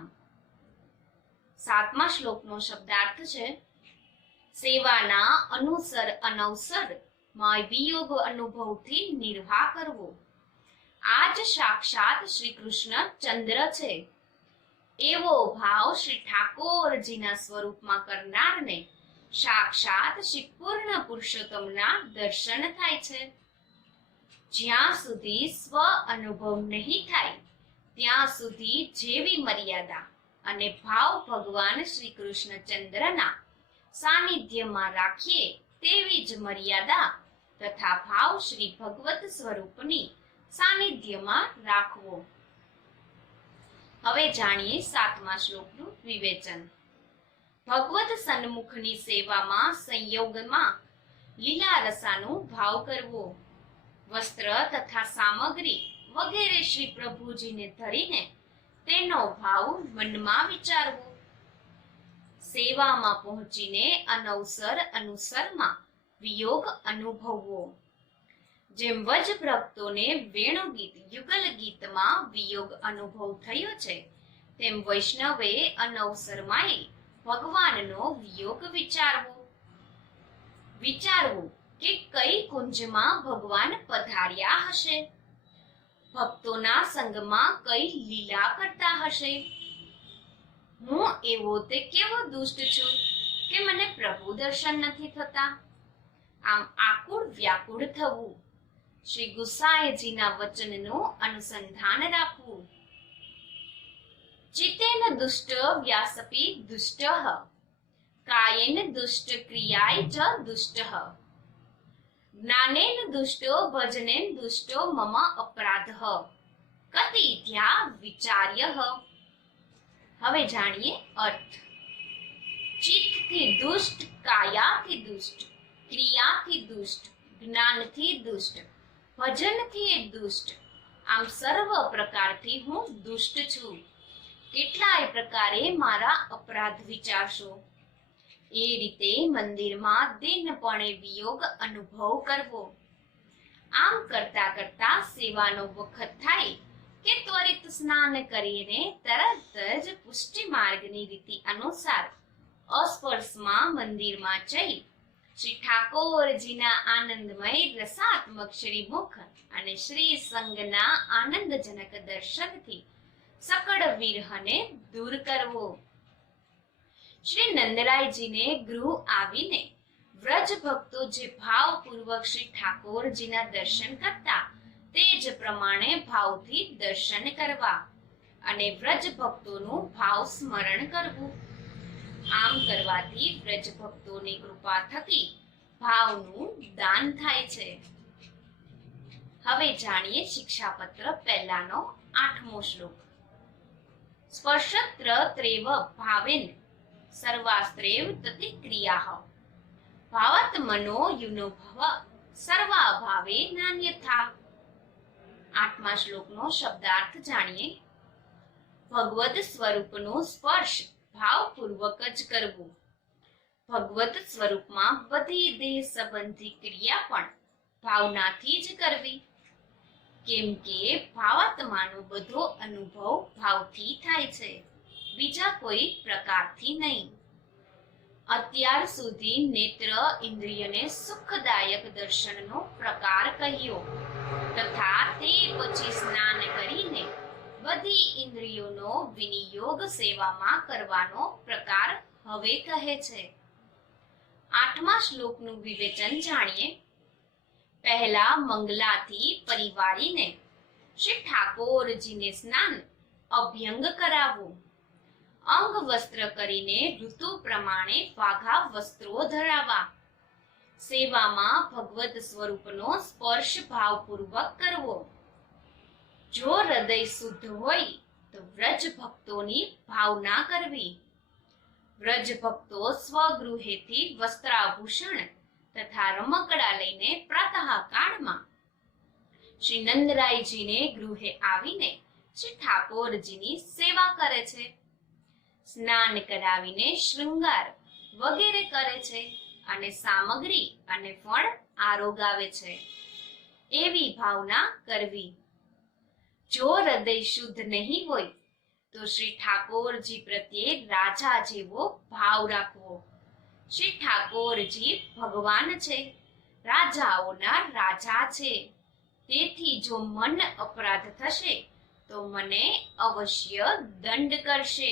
7મા શ્લોકનો શબ્દાર્થ છે, સેવાના અનુસર અનવસર માં વિયોગ અનુભવથી નિર્વાહ કરવો. આ જ સાક્ષાત શ્રી કૃષ્ણ ચંદ્ર છે. એવો ભાવ શ્રી ઠાકોરજીના સ્વરૂપમાં કરનારને સાક્ષાત શ્રી પૂર્ણ પુરુષોત્તમના દર્શન થાય છે. જ્યાં સુધી સ્વ અનુભવ નહીં થાય ત્યાં સુધી જેવી મર્યાદા અને ભાવ ભગવાન શ્રી કૃષ્ણચંદ્રના સાનિધ્યમાં રાખીએ તેવી જ મર્યાદા તથા ભાવ શ્રી ભગવત સ્વરૂપની સાનિધ્યમાં રાખવો. હવે જાણીએ 7મા શ્લોકનું વિવેચન. ભગવત સન્મુખની સેવામાં સંયોગમાં લીલા રસાનો ભાવ કરવો. વસ્ત્ર તથા સામગ્રી વગેરે શ્રી પ્રભુજીને ધરીને તેનો ભાવ મનમાં વિચારવો. સેવામાં પહોંચીને અનવસર અનુસરમાં વિયોગ અનુભવવો. જેમ વજ ભક્તોને વેણુગીત યુગલ ગીતમાં વિયોગ અનુભવ થયો છે, તેમ વૈષ્ણવે અનવસરમાંય ભગવાનનો વિયોગ વિચારવું કે કઈ કુંજમાં ભગવાન પધાર્યા હશે, ભક્તોના સંગમાં કઈ લીલા કરતા હશે. હું એવો તે કેવો દુષ્ટ છું કે મને પ્રભુ દર્શન નથી થતા. આમ આકુળ વ્યાકુળ થવું. શ્રી ગુસાઈજીના વચનનું અનુસંધાન રાખવું. ચિત્તેન દુષ્ટ વ્યાસપી દુષ્ટઃ, કાયેન દુષ્ટ ક્રિયાય ચ દુષ્ટઃ, જ્ઞાનેન દુષ્ટો ભજનેન દુષ્ટો મમ અપરાધઃ, કતિથ્યા વિચાર્યઃ. હવે જાણીએ અર્થ. ચિત્તથી દુષ્ટ, કાયાથી દુષ્ટ, ક્રિયાથી દુષ્ટ, જ્ઞાનથી દુષ્ટ, ભજનથી દુષ્ટ, આમ સર્વ પ્રકારથી હું દુષ્ટ છું. કેટલાય પ્રકારે મારા અપરાધ વિચારશો. એ રીતે મંદિરમાં દિનપણે વિયોગ અનુભવ કરવો. આમ કરતા કરતા સેવાનો વખત થાય કે ત્વરિત સ્નાન કરીને તરત જ પુષ્ટિ માર્ગની રીતિ અનુસાર અસ્પર્શમાં મંદિરમાં જઈ શ્રી ઠાકોરજીના આનંદમય રસાત્મક શ્રીમુખ અને શ્રી સંગના આનંદજનક દર્શનથી સકળ વિરહને દૂર કરવો. શ્રી નંદરાયજીને ગૃહ આવીને વ્રજ ભક્તો જે ભાવપૂર્વક શ્રી ઠાકોરજીના દર્શન કરતા તે જ પ્રમાણે ભાવથી દર્શન કરવા અને વ્રજ ભક્તોનું ભાવ સ્મરણ કરવું. આમ કરવાથી વ્રજ ભક્તોની કૃપા થકી ભાવનું દાન થાય છે. હવે જાણીએ શિક્ષાપત્ર પહેલાનો 8મો શ્લોક. સ્પર્શત્ર ત્રેવ ભાવેન સર્વાસ્ત્રેવ તતિ ક્રિયાઃ, ભાવાત્મનો યુનો ભવ સર્વાભાવે નાન્યથા. 8મા શ્લોકનો શબ્દાર્થ જાણીએ. ભગવદ સ્વરૂપનો સ્પર્શ ભાવપૂર્વક જ કરવો. ભગવત સ્વરૂપમાં બધી દેહ સંબંધી ક્રિયા પણ ભાવનાથી જ કરવી. કેમ કે ભાવાત્માનો બધો અનુભવ ભાવથી થાય છે, બીજા કોઈ પ્રકારથી નહીં. અત્યાર સુધી નેત્ર ઇન્દ્રિયને સુખદાયક દર્શનનો પ્રકાર કહ્યો, તથા તે પછી સ્નાન કરીને બધી ઇન્દ્રિયોનો વિનિયોગ સેવામાં કરવાનો પ્રકાર હવે કહે છે. 8મા શ્લોકનું વિવેચન જાણીએ. પહેલા મંગલાથી પરિવારીને શ્રી ઠાકોરજીને સ્નાન અભ્યંગ કરાવવું. અંગ વસ્ત્ર કરીને ઋતુ પ્રમાણે વાઘા વસ્ત્રો ધરાવવા. સેવામાં ભગવત સ્વરૂપનો સ્પર્શ ભાવપૂર્વક કરવો. જો હૃદય શુદ્ધ હોય તો વ્રજ ભક્તોની ભાવના કરવી. વ્રજ ભક્તો સ્વગૃહેથી વસ્ત્રાભૂષણ તથા રમકડા લઈને પ્રાતઃકાળમાં શ્રી નંદરાયજીને ગૃહે આવીને શ્રી ઠાકોરજીની સેવા કરે છે. સ્નાન કરાવીને શૃંગાર વગેરે કરે છે અને સામગ્રી અને ફળ આરોગાવે છે. એવી ભાવના કરવી. જો હૃદય શુદ્ધ નહીં હોય તો શ્રી ઠાકોરજી પ્રત્યે રાજા જેવો ભાવ રાખવો. શ્રી ઠાકોરજી ભગવાન છે, રાજાઓના રાજા છે. તેથી જો મન અપરાધ થશે તો મને અવશ્ય દંડ કરશે.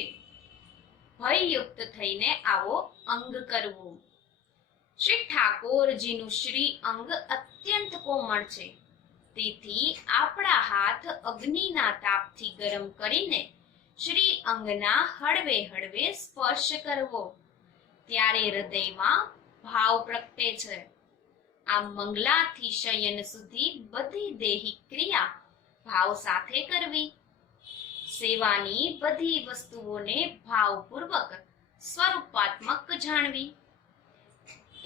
ભયયુક્ત થઈને આવો અંગ કરવો. શ્રી ઠાકોરજીનું શ્રી અંગ અત્યંત કોમળ છે, તેથી આપણા હાથ અગ્નિના તાપથી ગરમ કરીને શ્રી અંગના હળવે હળવે સ્પર્શ કરવો. ત્યારે હૃદયમાં ભાવ પ્રગટે છે. આમ મંગલાથી શયન સુધી બધી દેહિક ક્રિયા ભાવ સાથે કરવી. સેવાની બધી વસ્તુઓને ભાવપૂર્વક સ્વરૂપાત્મક જાણવી.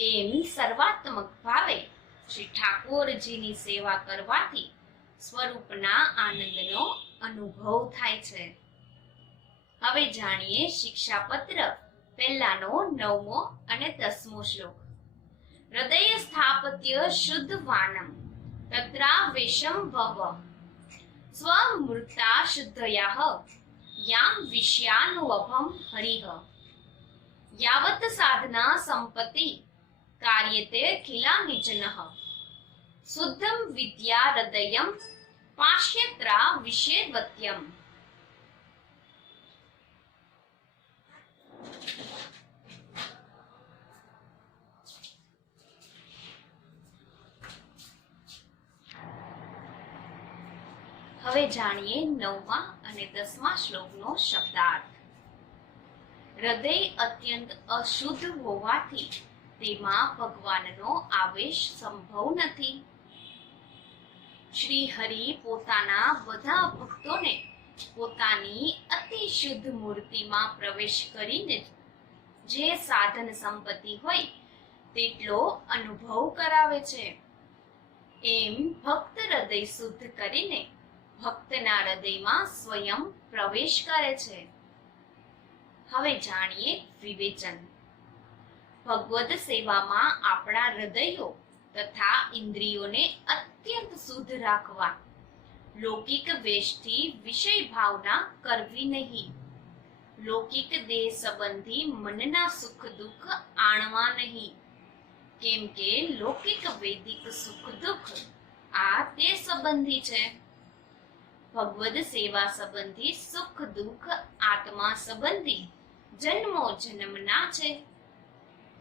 એમ સર્વાત્મક ભાવે શ્રી ઠાકોરજીની સેવા કરવાથી સ્વરૂપના આનંદનો અનુભવ થાય છે. હવે જાણીએ શિક્ષાપત્ર પહેલાનો 9મો અને 10મો શ્લોક. હૃદય સ્થાપત્ય શુદ્ધ વાનમ તત્રાવેશમ ભવ સ્વમૃતા શુદ્ધયાઃ યામ વિષયાનુવભમ હરિઃ યાવત સાધના સંપત્તિ કાર્યતે ખિલા નિજનઃ શુદ્ધમ વિદ્યા હૃદયમ પાશ્યત્રા વિષેવત્યમ. હવે જાણીએ 9મા અને 10મા શ્લોકનો શબ્દાર્થ. હૃદય અત્યંત અશુદ્ધ હોવાથી તેમાં ભગવાનનો આવેશ સંભવ નથી. શ્રી હરિ પોતાના બધા ભક્તોને પોતાની અતિ શુદ્ધ મૂર્તિમાં પ્રવેશ કરીને જે સાધન સંપત્તિ હોય તેટલો અનુભવ કરાવે છે. એમ ભક્ત હૃદય શુદ્ધ કરીને ભક્તના હૃદયમાં સ્વયં પ્રવેશ કરે છે. હવે જાણીએ વિવેચન. ભગવદ સેવામાં આપણા હૃદયો તથા ઇન્દ્રિયોને અત્યંત શુદ્ધ રાખવા. લૌકિક વેશથી વિષય ભાવના કરવી નહીં. લૌકિક દેહ સંબંધી મનના સુખ દુઃખ આણવા નહીં. કેમ કે લૌકિક વૈદિક સુખ દુઃખ આ તે સંબંધી છે. ભગવદ સેવા સંબંધી સુખ દુઃખ આત્મા સંબંધી જન્મો જન્મના છે.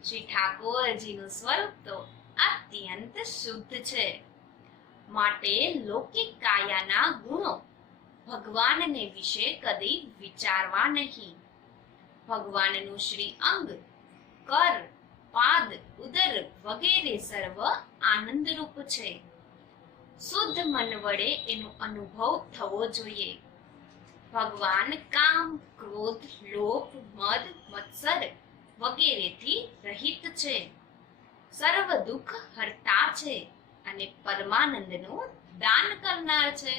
શ્રી ઠાકોરજીનું સ્વરૂપ તો અત્યંત શુદ્ધ છે. માટે લૌકિક કાયાના ગુણો ભગવાનને વિશે કદી વિચારવા નહીં. ભગવાનનું શ્રી અંગ, કર, પાદ, ઉદર વગેરે સર્વ આનંદરૂપ છે. શુદ્ધ મન વડે એનો અનુભવ થવો જોઈએ. ભગવાન કામ, ક્રોધ, લોભ, મદ, મત્સર વગેરેથી રહિત છે. સર્વ દુઃખ હરતા છે અને પરમાનંદનું દાન કરનાર છે.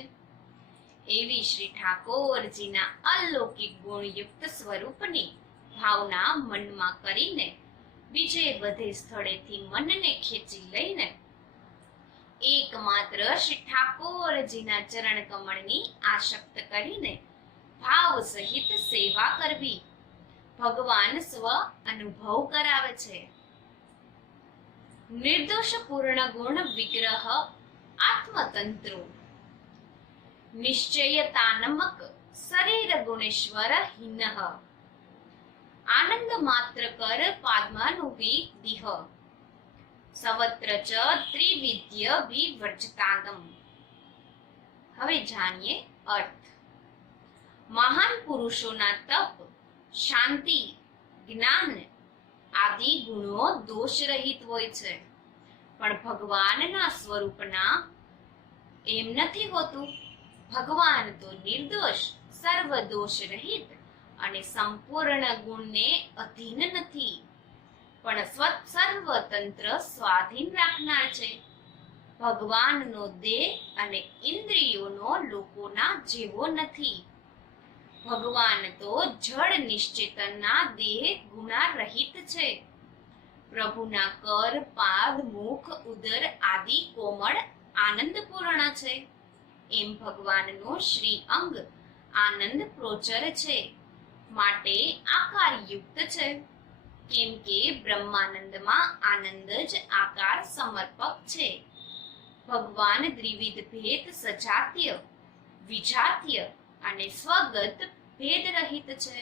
એવી શ્રી ઠાકોરજીના અલૌકિક ગુણયુક્ત સ્વરૂપની ભાવના મનમાં કરીને બીજે બધે સ્થળેથી મનને ખેંચી લઈને એકમાત્ર શ્રી ઠાકોરજીના ચરણ કમળની આસક્ત કરીને ભાવ સહિત સેવા કરવી. ભગવાન સ્વ અનુભવ કરાવે છે. નિર્દોષ પૂર્ણ ગુણ વિગ્રહ આત્મતંત્રો નિશ્ચયતાનમક શરીર ગુણેશ્વર હિનઃ આનંદ માત્ર કર પાદ્માનુભી દિહ સવત્ર ચ ત્રિવિદ્ય વિવર્જતાદમ. હવે જાણીએ અર્થ. મહાન પુરુષોના તપ, શાંતિ, જ્ઞાન આદિ ગુણો દોષ રહિત હોય છે. પણ ભગવાનના સ્વરૂપના એમ નથી હોતું. ભગવાન તો નિર્દોષ, સર્વ દોષ રહિત અને સંપૂર્ણ ગુણને અધીન નથી, પણ સર્વતંત્ર સ્વાધીન રાખનાર છે. ભગવાનનો દેહ અને ઇન્દ્રિયોનો લોકોના જેવો નથી. ભગવાન તો જળ નિશ્ચેતનના દેહ ગુણારહિત છે. પ્રભુના કર, પાદ, મુખ, ઉદર આદિ કોમળ આનંદપૂર્ણ છે. એમ ભગવાનનો શ્રી અંગ આનંદ પ્રોચર છે, માટે આકારયુક્ત છે. કેમ કે બ્રહ્માનંદમાં આનંદ જ આકાર સમર્પક છે. ભગવાન દ્વિવિધ ભેદ સજાત્ય, વિજાત્ય અને સ્વગત ભેદ રહિત છે.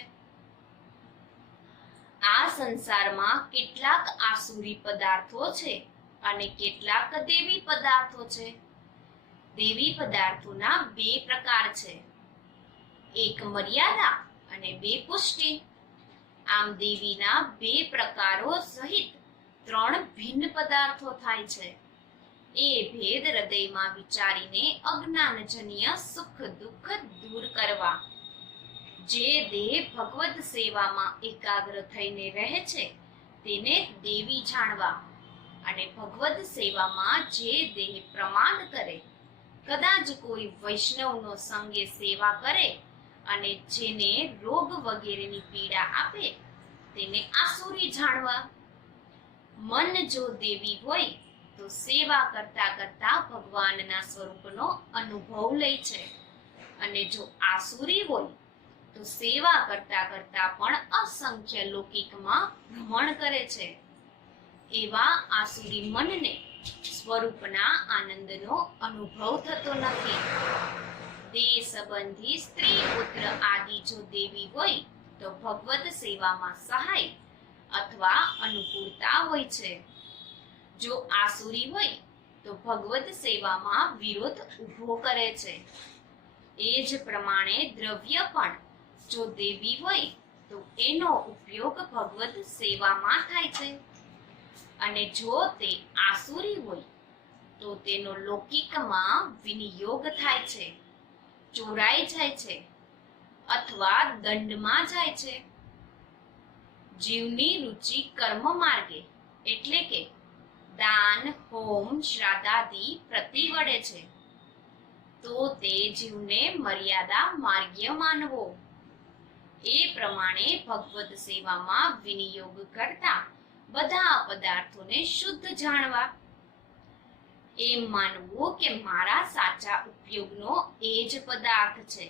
આ સંસારમાં કેટલાક આસુરી પદાર્થો છે અને કેટલાક દેવી પદાર્થો છે. દેવી પદાર્થોના બે પ્રકાર છે, એક મર્યાદા અને બે પુષ્ટિ. આમ દેવીના બે પ્રકારો સહિત ત્રણ ભિન્ન પદાર્થો થાય છે. એ ભેદ હૃદયમાં વિચારીને અજ્ઞાનજન્ય સુખ દુઃખ દૂર કરવા. જે દેહ ભગવદ સેવામાં એકાગ્ર થઈને રહે છે તેને દેવી જાણવા. અને ભગવદ સેવામાં જે દેહ પ્રમાદ કરે, કદાચ કોઈ વૈષ્ણવનો સંગે સેવા કરે અને જેને રોગ વગેરેની પીડા આપે તેને આસુરી જાણવા. મન જો દેવી હોય તો સેવા કરતા કરતા ભગવાનના સ્વરૂપનો અનુભવ લે છે, અને જો આસુરી હોય તો સેવા કરતા કરતા પણ અસંખ્ય લૌકિકમાં ભ્રમણ કરે છે. એવા આસુરી મનને સ્વરૂપના આનંદનો અનુભવ થતો નથી. દેહ સંબંધી સ્ત્રી પુત્ર આદિ જો દેવી હોય તો ભગવદ સેવામાં સહાય અથવા અનુકૂળતા હોય છે. જો આસુરી હોય તો ભગવદ સેવામાં વિરોધ ઊભો કરે છે. એ જ પ્રમાણે દ્રવ્ય પણ જો દેવી હોય તો એનો ઉપયોગ ભગવદ સેવામાં થાય છે, અને જો તે આસુરી હોય તો તેનો લૌકિકમાં વિનિયોગ થાય છે, ચોરાઈ જાય છે અથવા દંડમાં જાય છે. જીવની રુચિ કર્મ માર્ગે એટલે કે દાન, હોમ, શ્રાદ્ધાદિ પ્રતિ વળે છે, તો તે જીવને મર્યાદા માર્ગ્ય માનવો. એ પ્રમાણે ભગવદ સેવામાં વિનિયોગ કરતા બધા પદાર્થોને શુદ્ધ જાણવા. એમ માનવું કે મારા સાચા ઉપયોગનો એ જ પદાર્થ છે,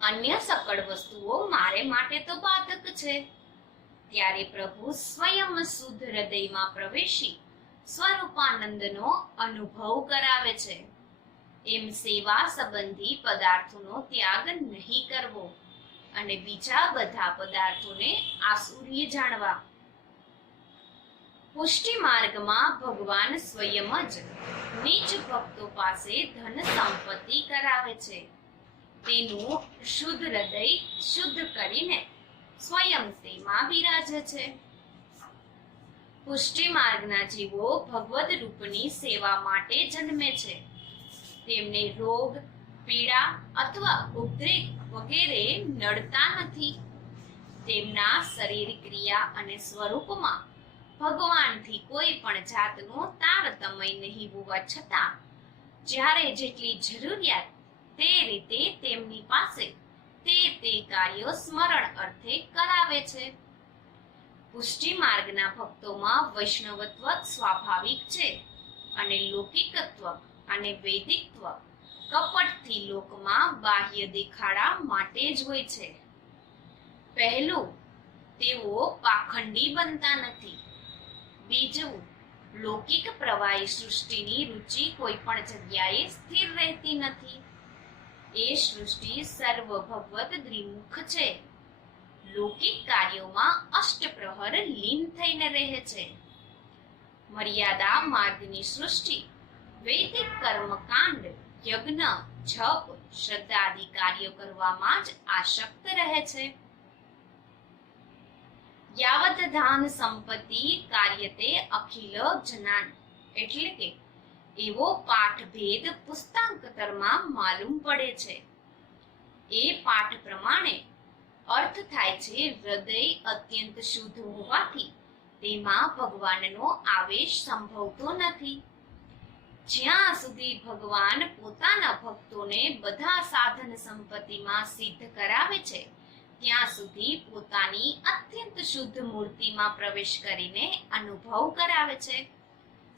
અન્ય સકળ વસ્તુઓ મારે માટે તો બાધક છે. ત્યારે પ્રભુ સ્વયં શુદ્ધ હૃદયમાં પ્રવેશી સ્વરૂપાનંદનો અનુભવ કરાવે છે. એમ સેવા સંબંધી પદાર્થોનો ત્યાગ નહીં કરવો અને બીજા બધા પદાર્થોને આસુરી જાણવા. પુષ્ટિ માર્ગમાં ભગવાન સ્વયં જ નીચ ભક્તો પાસે ધન સંપત્તિ કરાવે છે. તેનું શુદ્ધ હૃદય શુદ્ધ કરીને સ્વયં તેમાં બિરાજે છે. પુષ્ટિ માર્ગના જીવો ભગવદ રૂપની સેવા માટે જન્મે છે. તેમને રોગ, પીડા અથવા ઉદ્રેક વગેરે નડતા નથી. તેમના શરીર ક્રિયા અને સ્વરૂપમાં ભગવાનથી કોઈ પણ જાતનો તારતમ્ય નહીં હોવા છતાં જ્યારે જેટલી જરૂરિયાત તે રીતે તેમની પાસે તે કાર્યો સ્મરણ અર્થે કરાવે છે. પુષ્ટિ માર્ગના ભક્તોમાં વૈષ્ણવત્વ સ્વાભાવિક છે, અને લૌકિકત્વ અને વૈદિકત્વ કપટથી લોકમાં બાહ્ય દેખાડા માટે જ હોય છે. પહેલું, તેઓ પાખંડી બનતા નથી. બીજું, લૌકિક પ્રવાહી સૃષ્ટિની રુચિ કોઈ પણ જગ્યાએ સ્થિર રહેતી નથી. એ સૃષ્ટિ સર્વ ભગવત દ્વિમુખ છે. લૌકિક કાર્યોમાં અષ્ટપ્રહર લીન થઈને રહે છે. મર્યાદા માર્ગની સૃષ્ટિ વૈદિક કર્મકાંડ, યજ્ઞ, જપ, શ્રદ્ધાદિ કાર્યો કરવામાં જ આસક્ત રહે છે. યાવત ધાન સંપત્તિ કાર્યતે અખિલ જનાન એટલે કે એવો પાઠ ભેદ પુસ્તાંતરમાં માલુમ પડે છે. એ પાઠ પ્રમાણે અર્થ થાય છે હૃદય અત્યંત શુદ્ધ હોવાથી તેમાં ભગવાનનો આવેશ સંભવતો નથી. જ્યાં સુધી ભગવાન પોતાના ભક્તોને બધા સાધન સંપત્તિમાં સિદ્ધ કરાવે છે ત્યાં સુધી પોતાની અત્યંત શુદ્ધ મૂર્તિમાં પ્રવેશ કરીને અનુભવ કરાવે છે.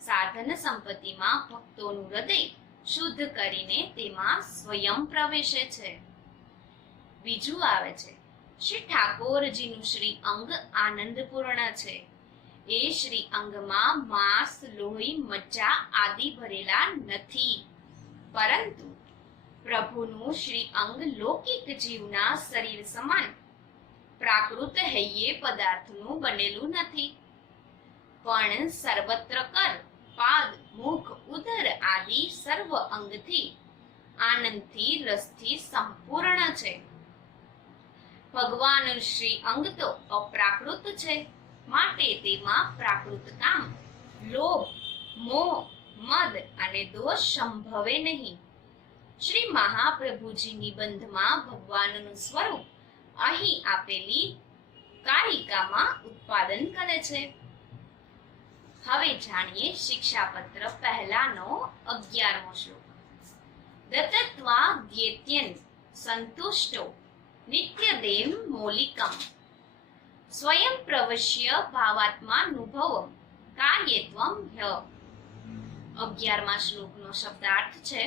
સાધન સંપત્તિમાં ભક્તોનું હૃદય શુદ્ધ કરીને તેમાં સ્વયં પ્રવેશે છે. બીજું આવે છે, શ્રી ઠાકોરજીનું શ્રી અંગ આનંદપૂર્ણ છે. એ શ્રી અંગમાં માંસ, લોહી, મજ્જા આદિ ભરેલા નથી, પરંતુ પ્રભુનું શ્રી અંગ લૌકિક જીવના શરીર સમાન પ્રાકૃત હૈયે પદાર્થનું બનેલું નથી, પણ સર્વત્ર કર, પાદ, મુખ, ઉદર આદિ સર્વ અંગથી આનંદથી રસથી સંપૂર્ણ છે. ભગવાનનું શ્રી અંગ તો અપ્રાકૃત છે, માટે તેમાં પ્રાકૃત કામ, લોભ, મોહ, મદ અને દોષ સંભવે નહીં. શ્રી મહાપ્રભુજી નિબંધમાં ભગવાનનું સ્વરૂપ અહીં આપેલી કારિકામાં ઉત્પાદન કરે છે. હવે જાણીએ શિક્ષાપત્ર પહેલાનો 11મો શ્લોક. દત્તત્વા દ્યેત્યન સંતુષ્ટો નિત્યદેવ મૌલિકમ સ્વયં પ્રવશ્ય ભાવાત્માનુભવમ કાર્યત્વમ હ્ય. 11મા શ્લોકનો શબ્દાર્થ છે: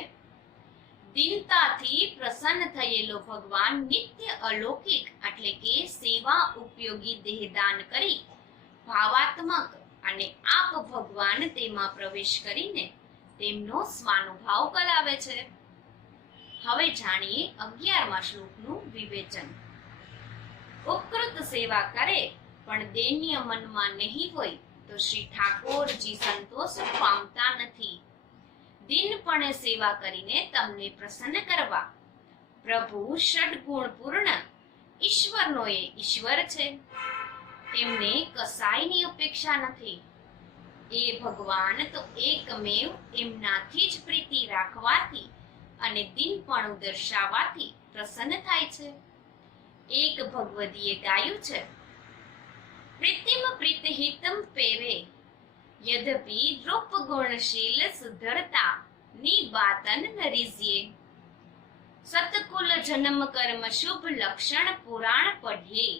દીનતાથી પ્રસન્ન થયેલો ભગવાન નિત્ય અલૌકિક એટલે કે સેવા ઉપયોગી દેહદાન કરી ભાવાત્મક અને આપ ભગવાન તેમાં પ્રવેશ કરીને તેમનો સ્વાનુભાવ કરાવે છે. હવે જાણીએ 11મા શ્લોકનું વિવેચન. ઉપકૃત સેવા કરે પણ દૈન્ય મનમાં નહીં હોય તો શ્રી ઠાકોરજી સંતોષ પામતા નથી. દિનપણે સેવા કરીને તમને પ્રસન્ન કરવા પ્રભુ ષડગુણ પૂર્ણ ઈશ્વરનો એ ઈશ્વર છે. એમને કસાયની અપેક્ષા નથી. એ ભગવાન તો એકમેવ એમનાથી જ પ્રીતિ રાખવાથી અને દિનપણું દર્શાવવાથી પ્રસન્ન થાય છે. એક ભગવદીએ ગાયું છે: પ્રીતિમ પ્રીતહિતમ પેવે યદ્યપિ દ્રુપ ગુણશીલ સુધરતા નિબાતન નરીઝ્યે સતકુલ જન્મ કર્મ શુભ લક્ષણ પુરાણ પઢ્યે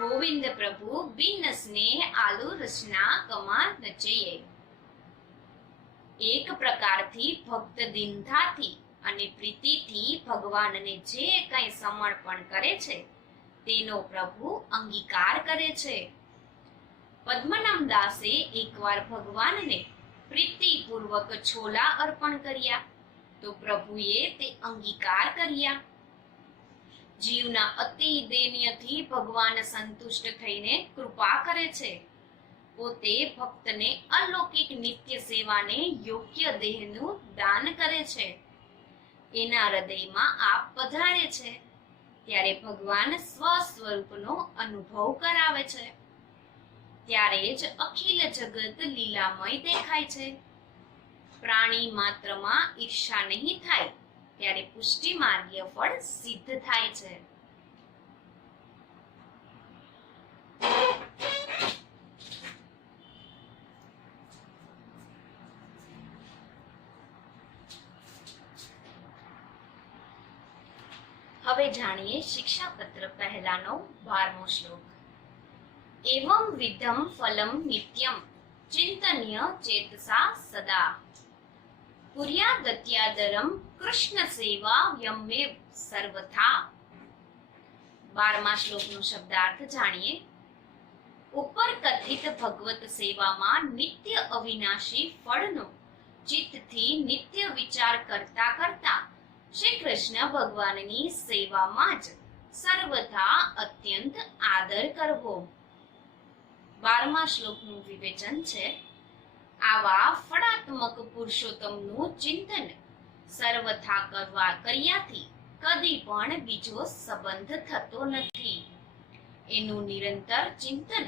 ગોવિંદ પ્રભુ બિન સ્નેહ આલુ રચના કમા નચયે. એક પ્રકારથી ભક્ત દિનતાથી અને પ્રીતિથી ભગવાનને જે કંઈ સમર્પણ કરે છે તેનો પ્રભુ અંગીકાર કરે છે. પદ્મનામ દાસે એકવાર ભગવાનને પ્રીતિપૂર્વક છોલા અર્પણ કર્યા તો પ્રભુએ તે અંગીકાર કર્યા. જીવના અતિ દૈન્યથી ભગવાન સંતુષ્ટ થઈને કૃપા કરે છે. પોતે ભક્તને અલૌકિક નિત્ય સેવાને યોગ્ય દેહનું દાન કરે છે. એના હૃદયમાં આપ પધારે છે ત્યારે ભગવાન સ્વસ્વરૂપનો અનુભવ કરાવે છે. ત્યારે જ અખિલ જગત લીલામય દેખાય છે. પ્રાણી માત્રમાં ઈર્ષા નહીં થાય ત્યારે પુષ્ટિ માર્ગીય ફળ સિદ્ધ થાય છે. હવે જાણીએ શિક્ષાપત્ર પહેલાનો 12મો શ્લોક. એવં વિધમ ફલમ નિત્યમ ચિંતન્ય ચેતસા સદા પુર્યાદત્યાદરમ કૃષ્ણ સેવા યમેવ સર્વથા. 12મા શ્લોકનો શબ્દાર્થ જાણીએ. ઉપર કથિત ભગવત સેવામાં નિત્ય અવિનાશી ફળનો ચિત્તથી નિત્ય વિચાર કરતા કરતા શ્રી કૃષ્ણ ભગવાનની સેવામાં જ સર્વથા અત્યંત આદર કરવો. 12મા શ્લોકનું વિવેચન છે: આવા ફળાત્મક પુરુષોત્તમનું ચિંતન સર્વથા કર્યાથી કદી પણ બીજો સંબંધ થતો નથી. એનું નિરંતર ચિંતન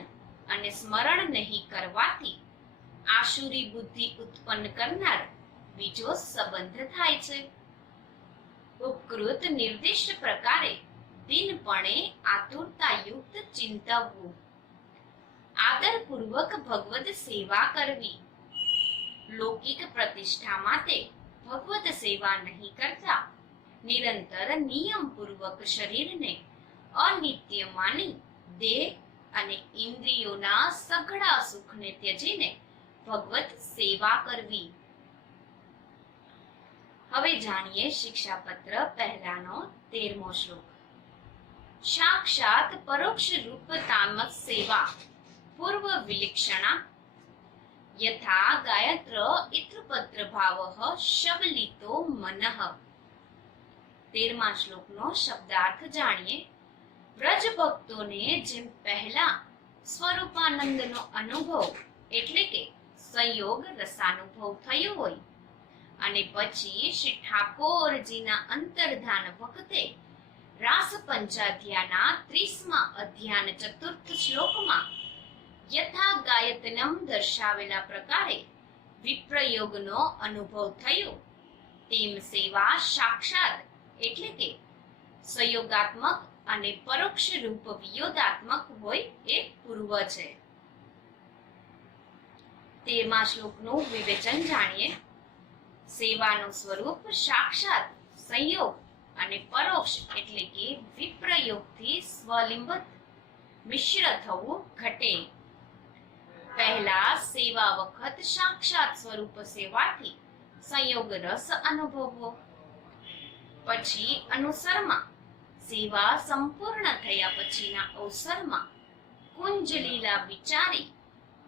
અને સ્મરણ નહીં કરવાથી આસુરી બુદ્ધિ ઉત્પન્ન કરનાર બીજો સંબંધ થાય છે. ઉપકૃત નિર્દિષ્ટ પ્રકારે દિનપણે આતુરતાયુક્ત ચિંતવવું, આદરપૂર્વક ભગવત સેવા કરવી, લૌકિક પ્રતિષ્ઠા માટે ભગવત સેવા નહીં કરતા નિરંતર નિયમપૂર્વક શરીરને અનિત્ય માની દેહ અને ઇન્દ્રિયોના સઘળા સુખને ત્યજીને ભગવત સેવા કરવી. હવે જાણીએ શિક્ષાપત્ર પહેલાનો 13મો શ્લોક. સાક્ષાત પરોક્ષ રૂપ તામસ સેવા પૂર્વ વિલક્ષણા યથા ગાયત્ર ઇત્રપત્ર ભાવઃ શબલિતો મનઃ. 13મા શ્લોકનો શબ્દાર્થ જાણીએ. વ્રજ ભક્તોને જેમ પહેલા સ્વરૂપાનંદનો અનુભવ એટલે કે સંયોગ રસાનુભવ થયો હોય અને પછી શ્રી ઠાકોરજીના અંતર્ધાન વખતે રાસ પંચાધ્યાયના 30મા અધ્યાન ચતુર્થ શ્લોકમાં યથા ગાયતનમ દર્શાવેલા પ્રકારે વિપ્રયોગનો અનુભવ થયો, તેમ સેવા સાક્ષાત એટલે કે સંયોગાત્મક અને પરોક્ષ રૂપ વિયોગાત્મક હોય એ પૂર્વ છે. 13મા શ્લોકનું વિવેચન જાણીએ. સેવાનું સ્વરૂપ સાક્ષાત સંયોગ અને પરોક્ષ એટલે કે વિપ્રયોગથી સ્વલિંબત મિશ્ર થવું ઘટે. પહેલા સેવા વખત સાક્ષાત સ્વરૂપ સેવાથી સંયોગ રસ અનુભવવો, પછી અનુસરમાં સેવા સંપૂર્ણ થયા પછીના અવસરમાં કુંજ લીલા વિચારી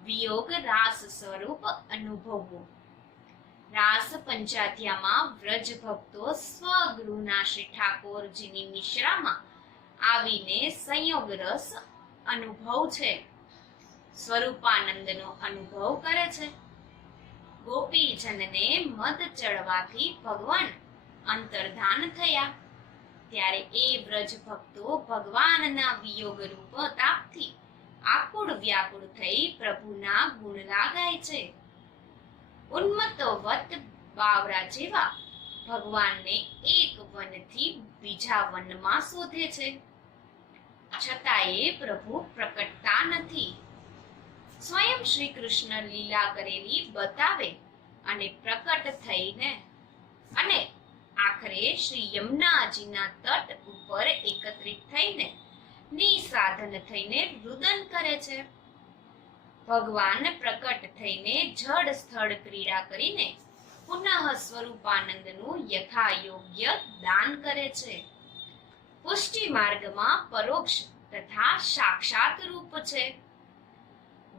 વિયોગ રાસ સ્વરૂપ અનુભવવું. રાસ પંચાધ્યામાં વ્રજ ભક્તો સ્વગૃહના શ્રી ઠાકોરજીની નિશ્રામાં આવીને સંયોગ રસ અનુભવ છે, સ્વરૂપાનંદનો અનુભવ કરે છે. ગોપીજનને મદ ચડવાથી ભગવાન અંતર્ધાન થયા, ત્યારે એ વ્રજ ભક્તો ભગવાનના વિયોગ રૂપ તાપથી આકુળ વ્યાકુળ થઈ પ્રભુના ગુણલા ગાય છે. ઉન્મત્તો વત બાવરા જેવા ભગવાનને એક વનથી બીજા વનમાં શોધે છે, છતાંય પ્રભુ પ્રકટતા નથી. સ્વયં શ્રી કૃષ્ણ લીલા કરેલી બતાવે અને પ્રકટ થઈને અને આખરે શ્રી યમુનાજીના તટ ઉપર એકત્રિત થઈને નિસાધન થઈને રુદન કરે છે. ભગવાન પ્રકટ થઈને જડ સ્થળ ક્રીડા કરીને પુનઃ સ્વરૂપાનંદનું યથાયોગ્ય દાન કરે છે. પુષ્ટિ માર્ગમાં પરોક્ષ તથા સાક્ષાત રૂપ છે.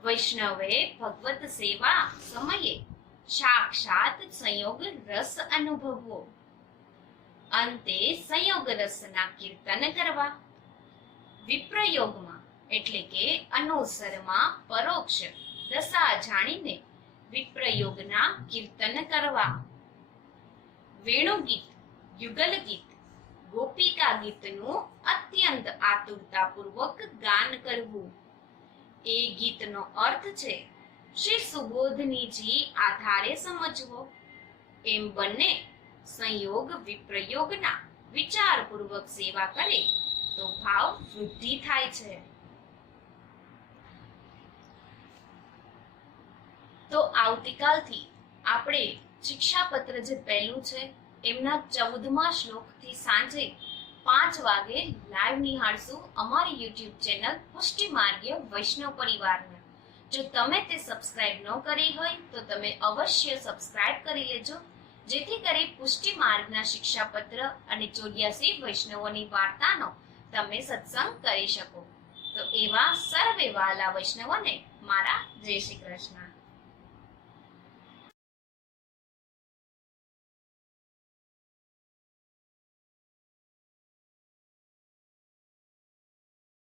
વૈષ્ણવે ભગવત સેવા સમયે સાક્ષાત સંયોગ રસ અનુભવવો, અંતે સંયોગ રસના કીર્તન કરવા. વિપ્રયોગમાં એટલે કે અનુસરમાં પરોક્ષ દશા જાણીને વિપ્રયોગના કીર્તન કરવા. વેણુગીત, યુગલ ગીત, ગોપિકા ગીતનું અત્યંત આતુરતાપૂર્વક ગાન કરવું. એ ગીતનો અર્થ છે શ્રી સુબોધનીજી આધારે સમજવો. એમ બંને સંયોગ વિપ્રયોગના વિચારપૂર્વક સેવા કરે તો ભાવ વૃદ્ધિ થાય છે. તો આવતીકાલથી આપણે શિક્ષાપત્ર જે પહેલું છે એમના 14મા શ્લોકથી સાંજે 5 વાગે લાઈવ નિહાળશું અમારી યુટ્યુબ ચેનલ પુષ્ટિ માર્ગીય વૈષ્ણવ પરિવારને. જો તમે તે સબસ્ક્રાઇબ ન કરી હોય તો તમે અવશ્ય સબસ્ક્રાઇબ કરી લેજો, જેથી કરી પુષ્ટિ માર્ગના શિક્ષાપત્ર અને 84 વૈષ્ણવોની વાર્તાનો તમે સત્સંગ કરી શકો. તો એવા સર્વે વાલા વૈષ્ણવોને મારા જય શ્રી કૃષ્ણ.